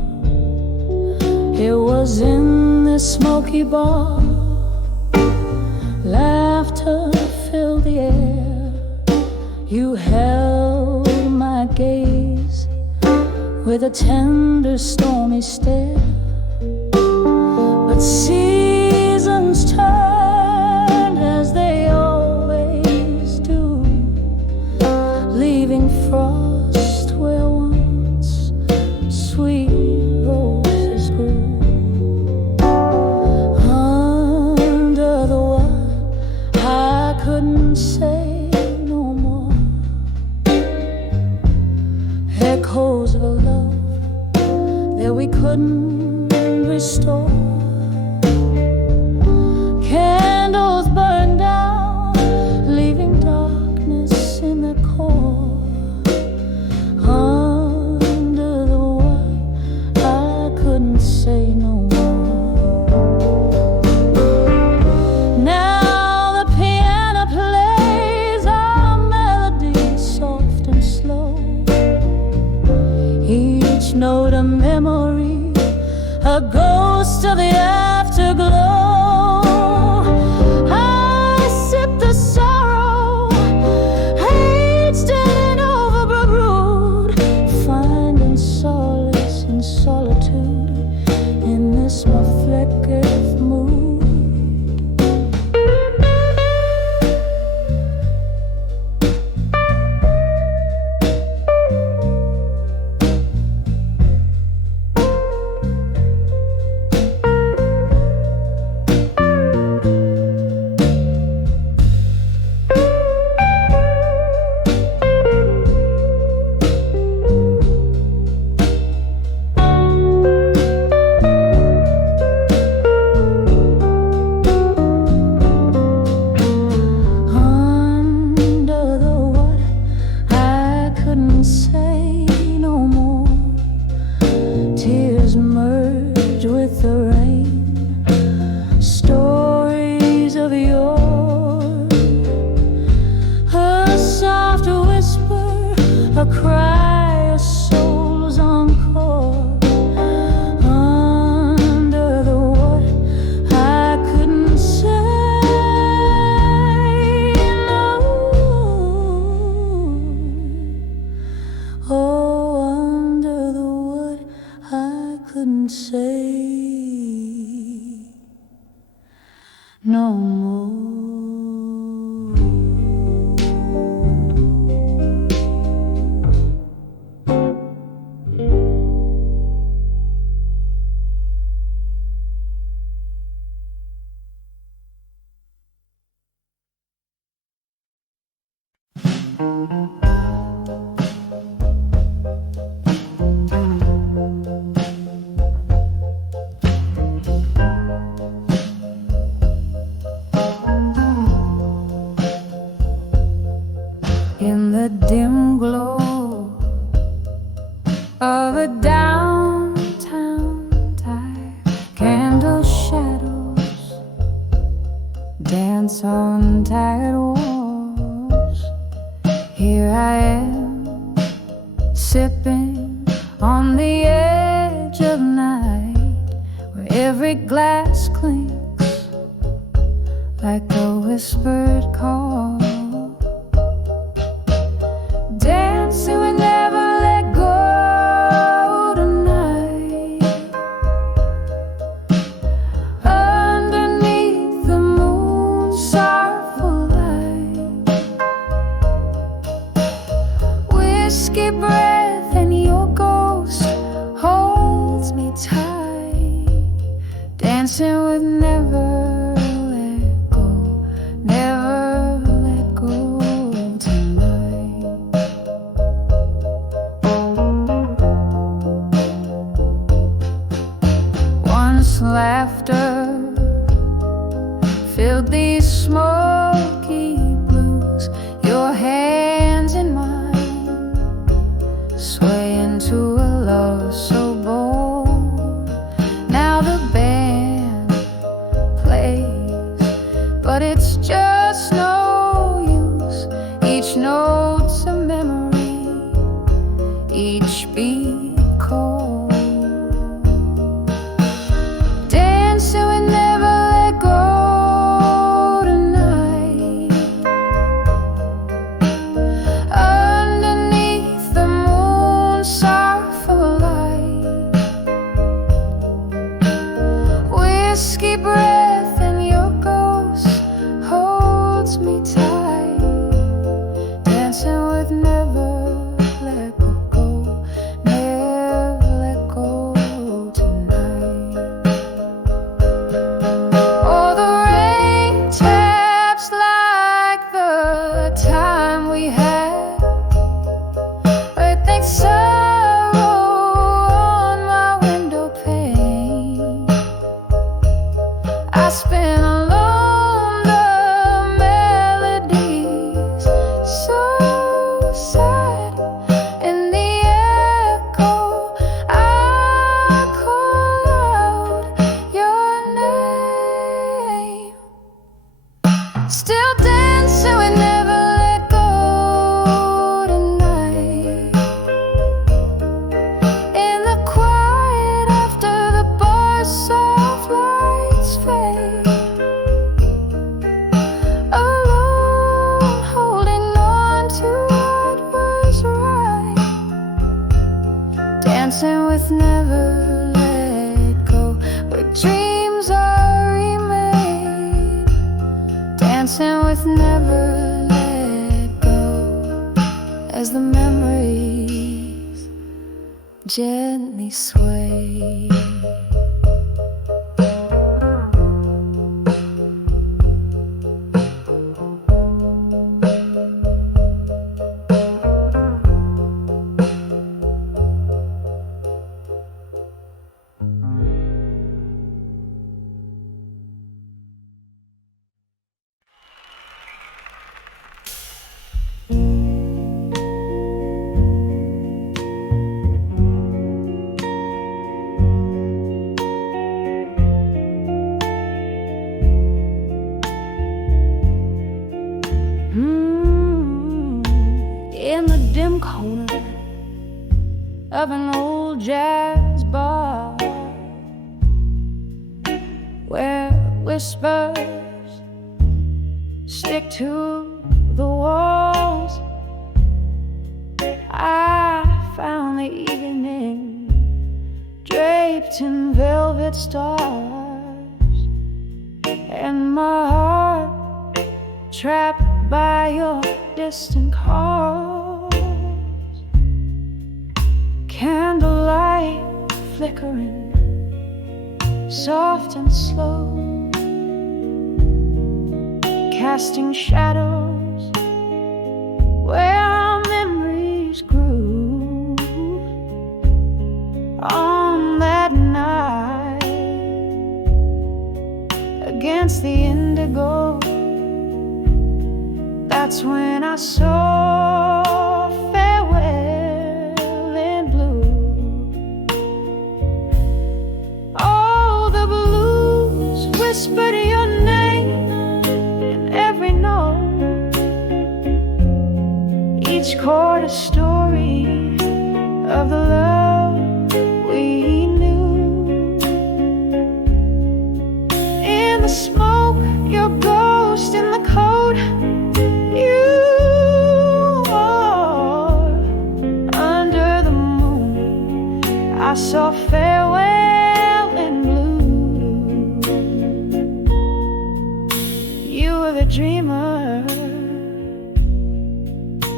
It was in the smoky bar, laughter filled the air. You held my gaze with a tender, stormy stare. But seasons turned as they always do, leaving frost where once sweet roses grew. Under the one, I couldn't say no more. Echoes of a love that we couldn't restore. a ghost of the afterglow. I sip the sorrow, aged and overbrewed, finding solace in solitude in this my fleckered mood. A cry, a soul's encore. Under the water, I couldn't say no. Oh, under the water, I couldn't say no more. In the dim glow of a downtown tide, candle shadows dance on tired walls. Here I am, sipping on the edge of night, where every glass clinks like a whispered call. Dancing we never let go tonight, underneath the moon's sorrowful light. Whiskey breath and your ghost holds me tight, dancing with never let go, never let go tonight. Once laughter filled these smoky blues, your hands in mine, swaying to a love so bold. Now the band plays, but it's just no use. Each note's a memory, each beat cold. Dancing we never let go tonight, underneath the moon's sorrowful light. Whiskey breath and your ghost holds me tight, dancing with never let go, never let go tonight. Oh, the rain taps like the time we had, but think sorrow on my window pane. I spin along the melodies, so sad in the echo. I call out your name, still dancing we never let go tonight. dancing with never let go, where dreams are remade, dancing with never let go, as the memories gently sway. In the dim corner of an old jazz bar, where whispers stick to the walls, I found the evening draped in velvet stars, and my heart trapped by your distant calls. Candlelight flickering, soft and slow, casting shadows where our memories grew. On that night, against the indigo, that's when I saw farewell in blue. Oh, the blues whispered your name in every note, each chord a story of the love we knew. In the smoke, your ghost in the cold, you are under the moon. I saw farewell in blue. You were the dreamer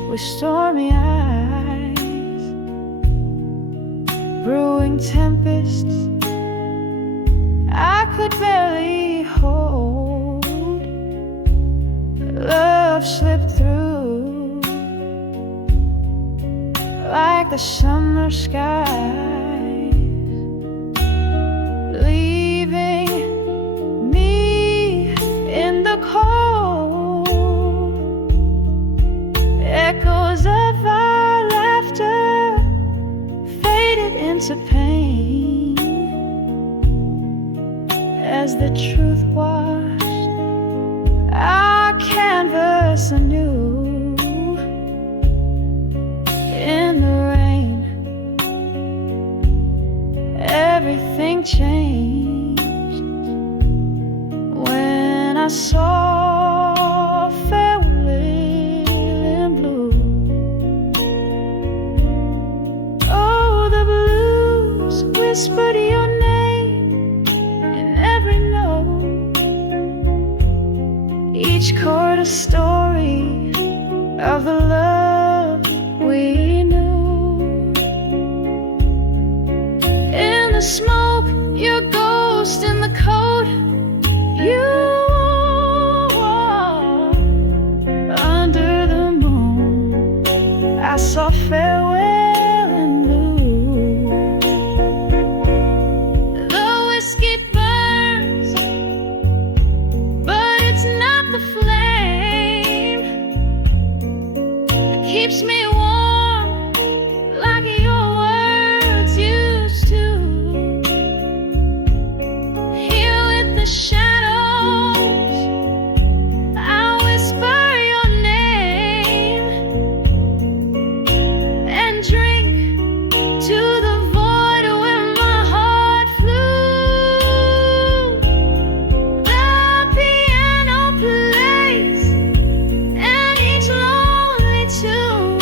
with stormy eyes, brewing tempests I could barely hold. Love slipped through like the summer skies, leaving me in the cold. Echoes of our laughter faded into pain as the truth washed our canvas anew. In the rain, everything changed when I saw farewell in blue. Oh, the blues whispered your name in every note, each chord a story of the love we knew. In the smoke, your ghost in the cold, you are under the moon. I saw farewell in blue. The whiskey burns, but it's not the flame that keeps me warm like your words used to. Here with the shadows, I'll whisper your name and drink to the void where my heart flew. The piano plays and each lonely tune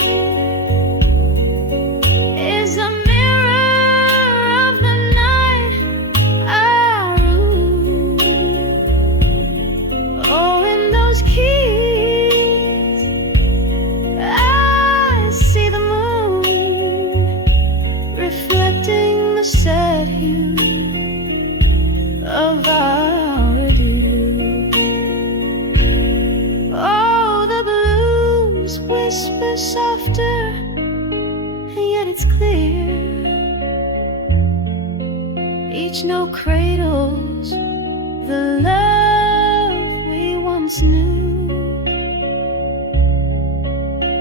whisper softer, and yet it's clear. Each note cradles the love we once knew.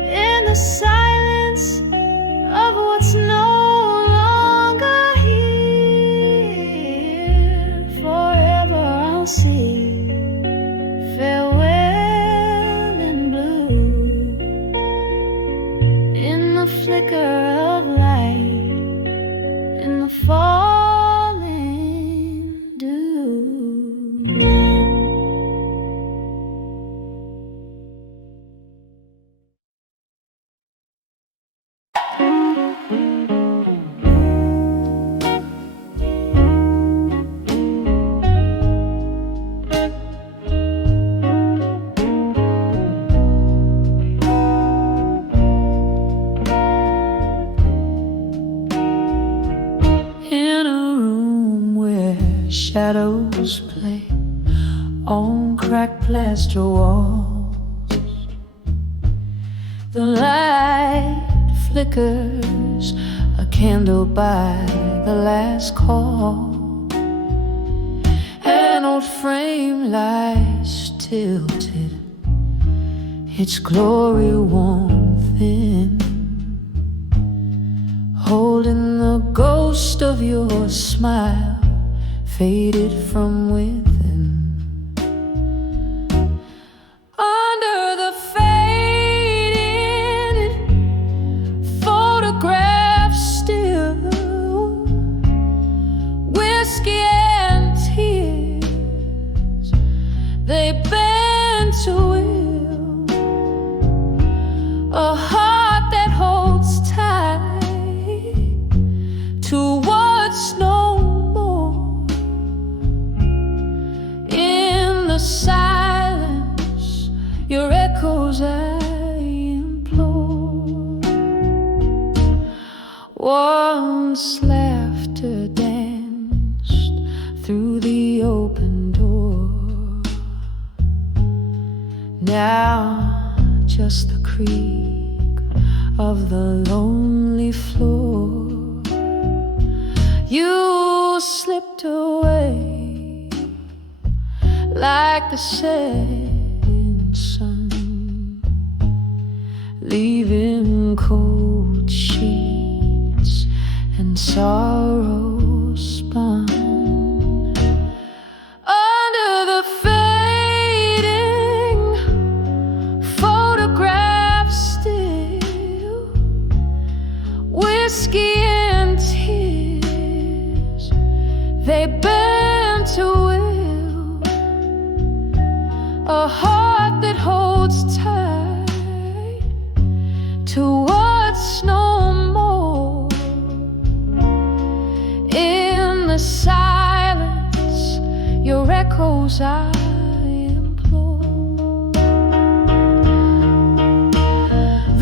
In the silence of what's no longer here, forever I'll see farewell in blue. In the flicker of light, in the falling dew. In a room where shadows play on cracked plaster walls, the light flickers, a candle by the last call. An old frame lies tilted, its glory worn thin, holding the ghost of your smile, faded from within. Under the faded photograph still, whiskey and tears, they bend to will. A heart that holds tight to what's no more. In the silence, your echoes I implore. Once laughter danced through the open door, now just the creak of the lonely floor. You slipped away like the setting sun, leaving cold sheets and sorrow spun. Under the fading photograph still, whiskey and tears, they bend to will. A heart that holds tight to what's no more. In the silence, your echoes I implore.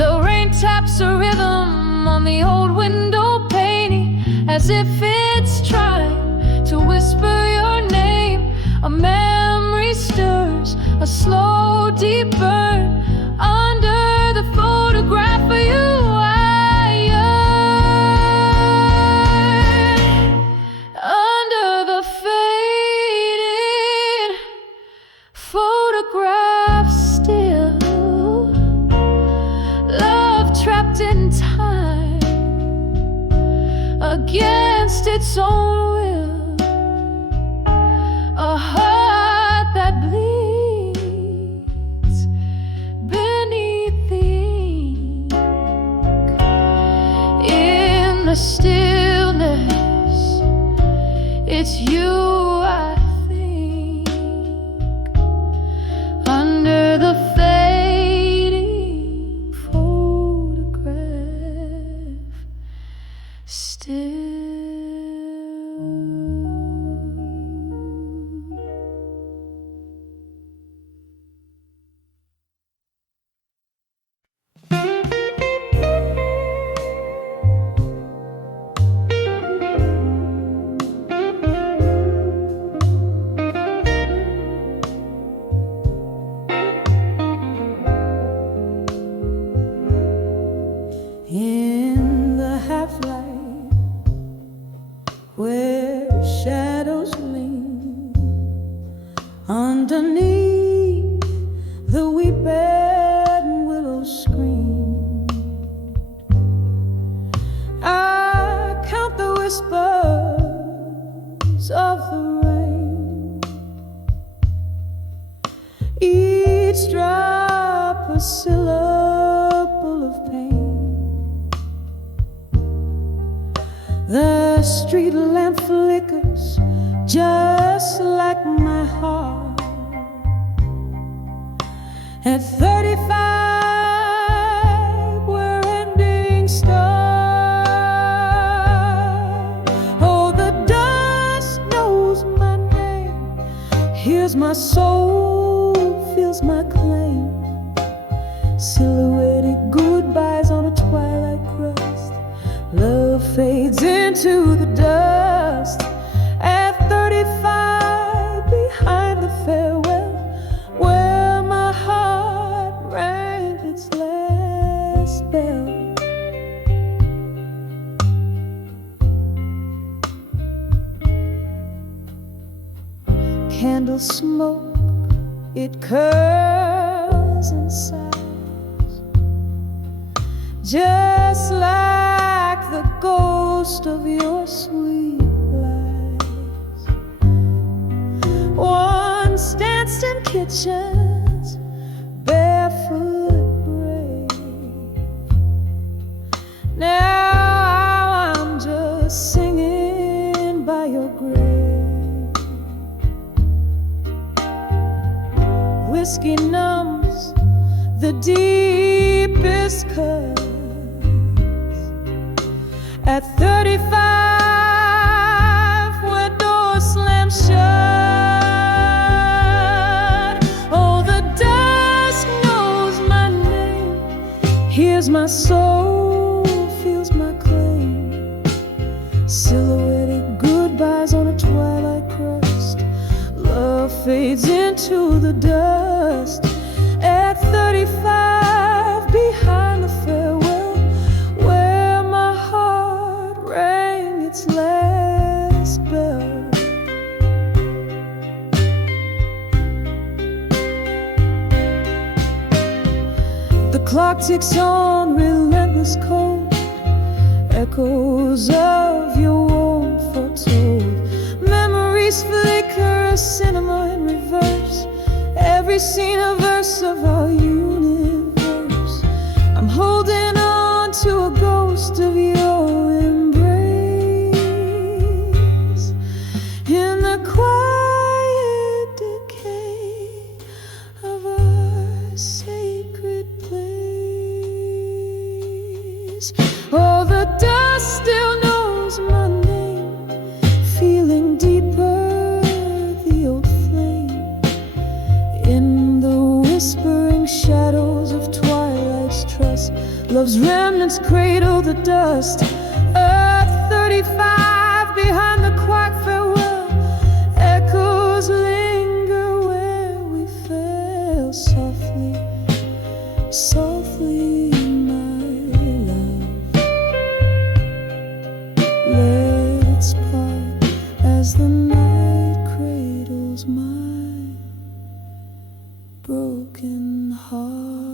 The rain taps a rhythm on the old window painting, as if it's trying to whisper your name. A memory stirs, a slow deep burn. Under the photograph of you I yearn. Under the faded photograph still, love trapped in time, against its own will. A heart that bleeds beneath the ink. In the stillness, it's you I think. Under the fading photograph still. street lamp flickers just like my heart. At 35, where endings start. Oh, the dust knows my name, hears my soul, feels my claim. Silhouetted goodbyes on a twilight crust. Love fades into the dust. At 35, behind the farewell, where my heart rang its last bell. Candle smoke, it curls inside, just like the ghost of your sweet lies. Once danced in kitchens, barefoot brave. Now I'm just singing by your grave. Whiskey numbs the deepest cut. At 35, when doors slam shut. Oh, the dusk knows my name, hears my soul, feels my claim. Silhouetted goodbyes on a twilight crust. Love fades into the dust. At 35, behind the farewell, where my heart rang its last bell. The clock ticks on, relentless cold, echoes of your warmth foretold. Memories flicker, a cinema in reverse. Every scene a verse of our universe. I'm holding on to a ghost of your embrace. In the quiet decay of our sacred place. Oh, the dust still knows my name, feeling deeper the old flame. In the whispering shadows of twilight's trust, love's remnants cradle the dust. At 35, behind the quiet farewell, echoes linger where we fell. Softly, softly, my love, let's part as the night cradles my broken heart.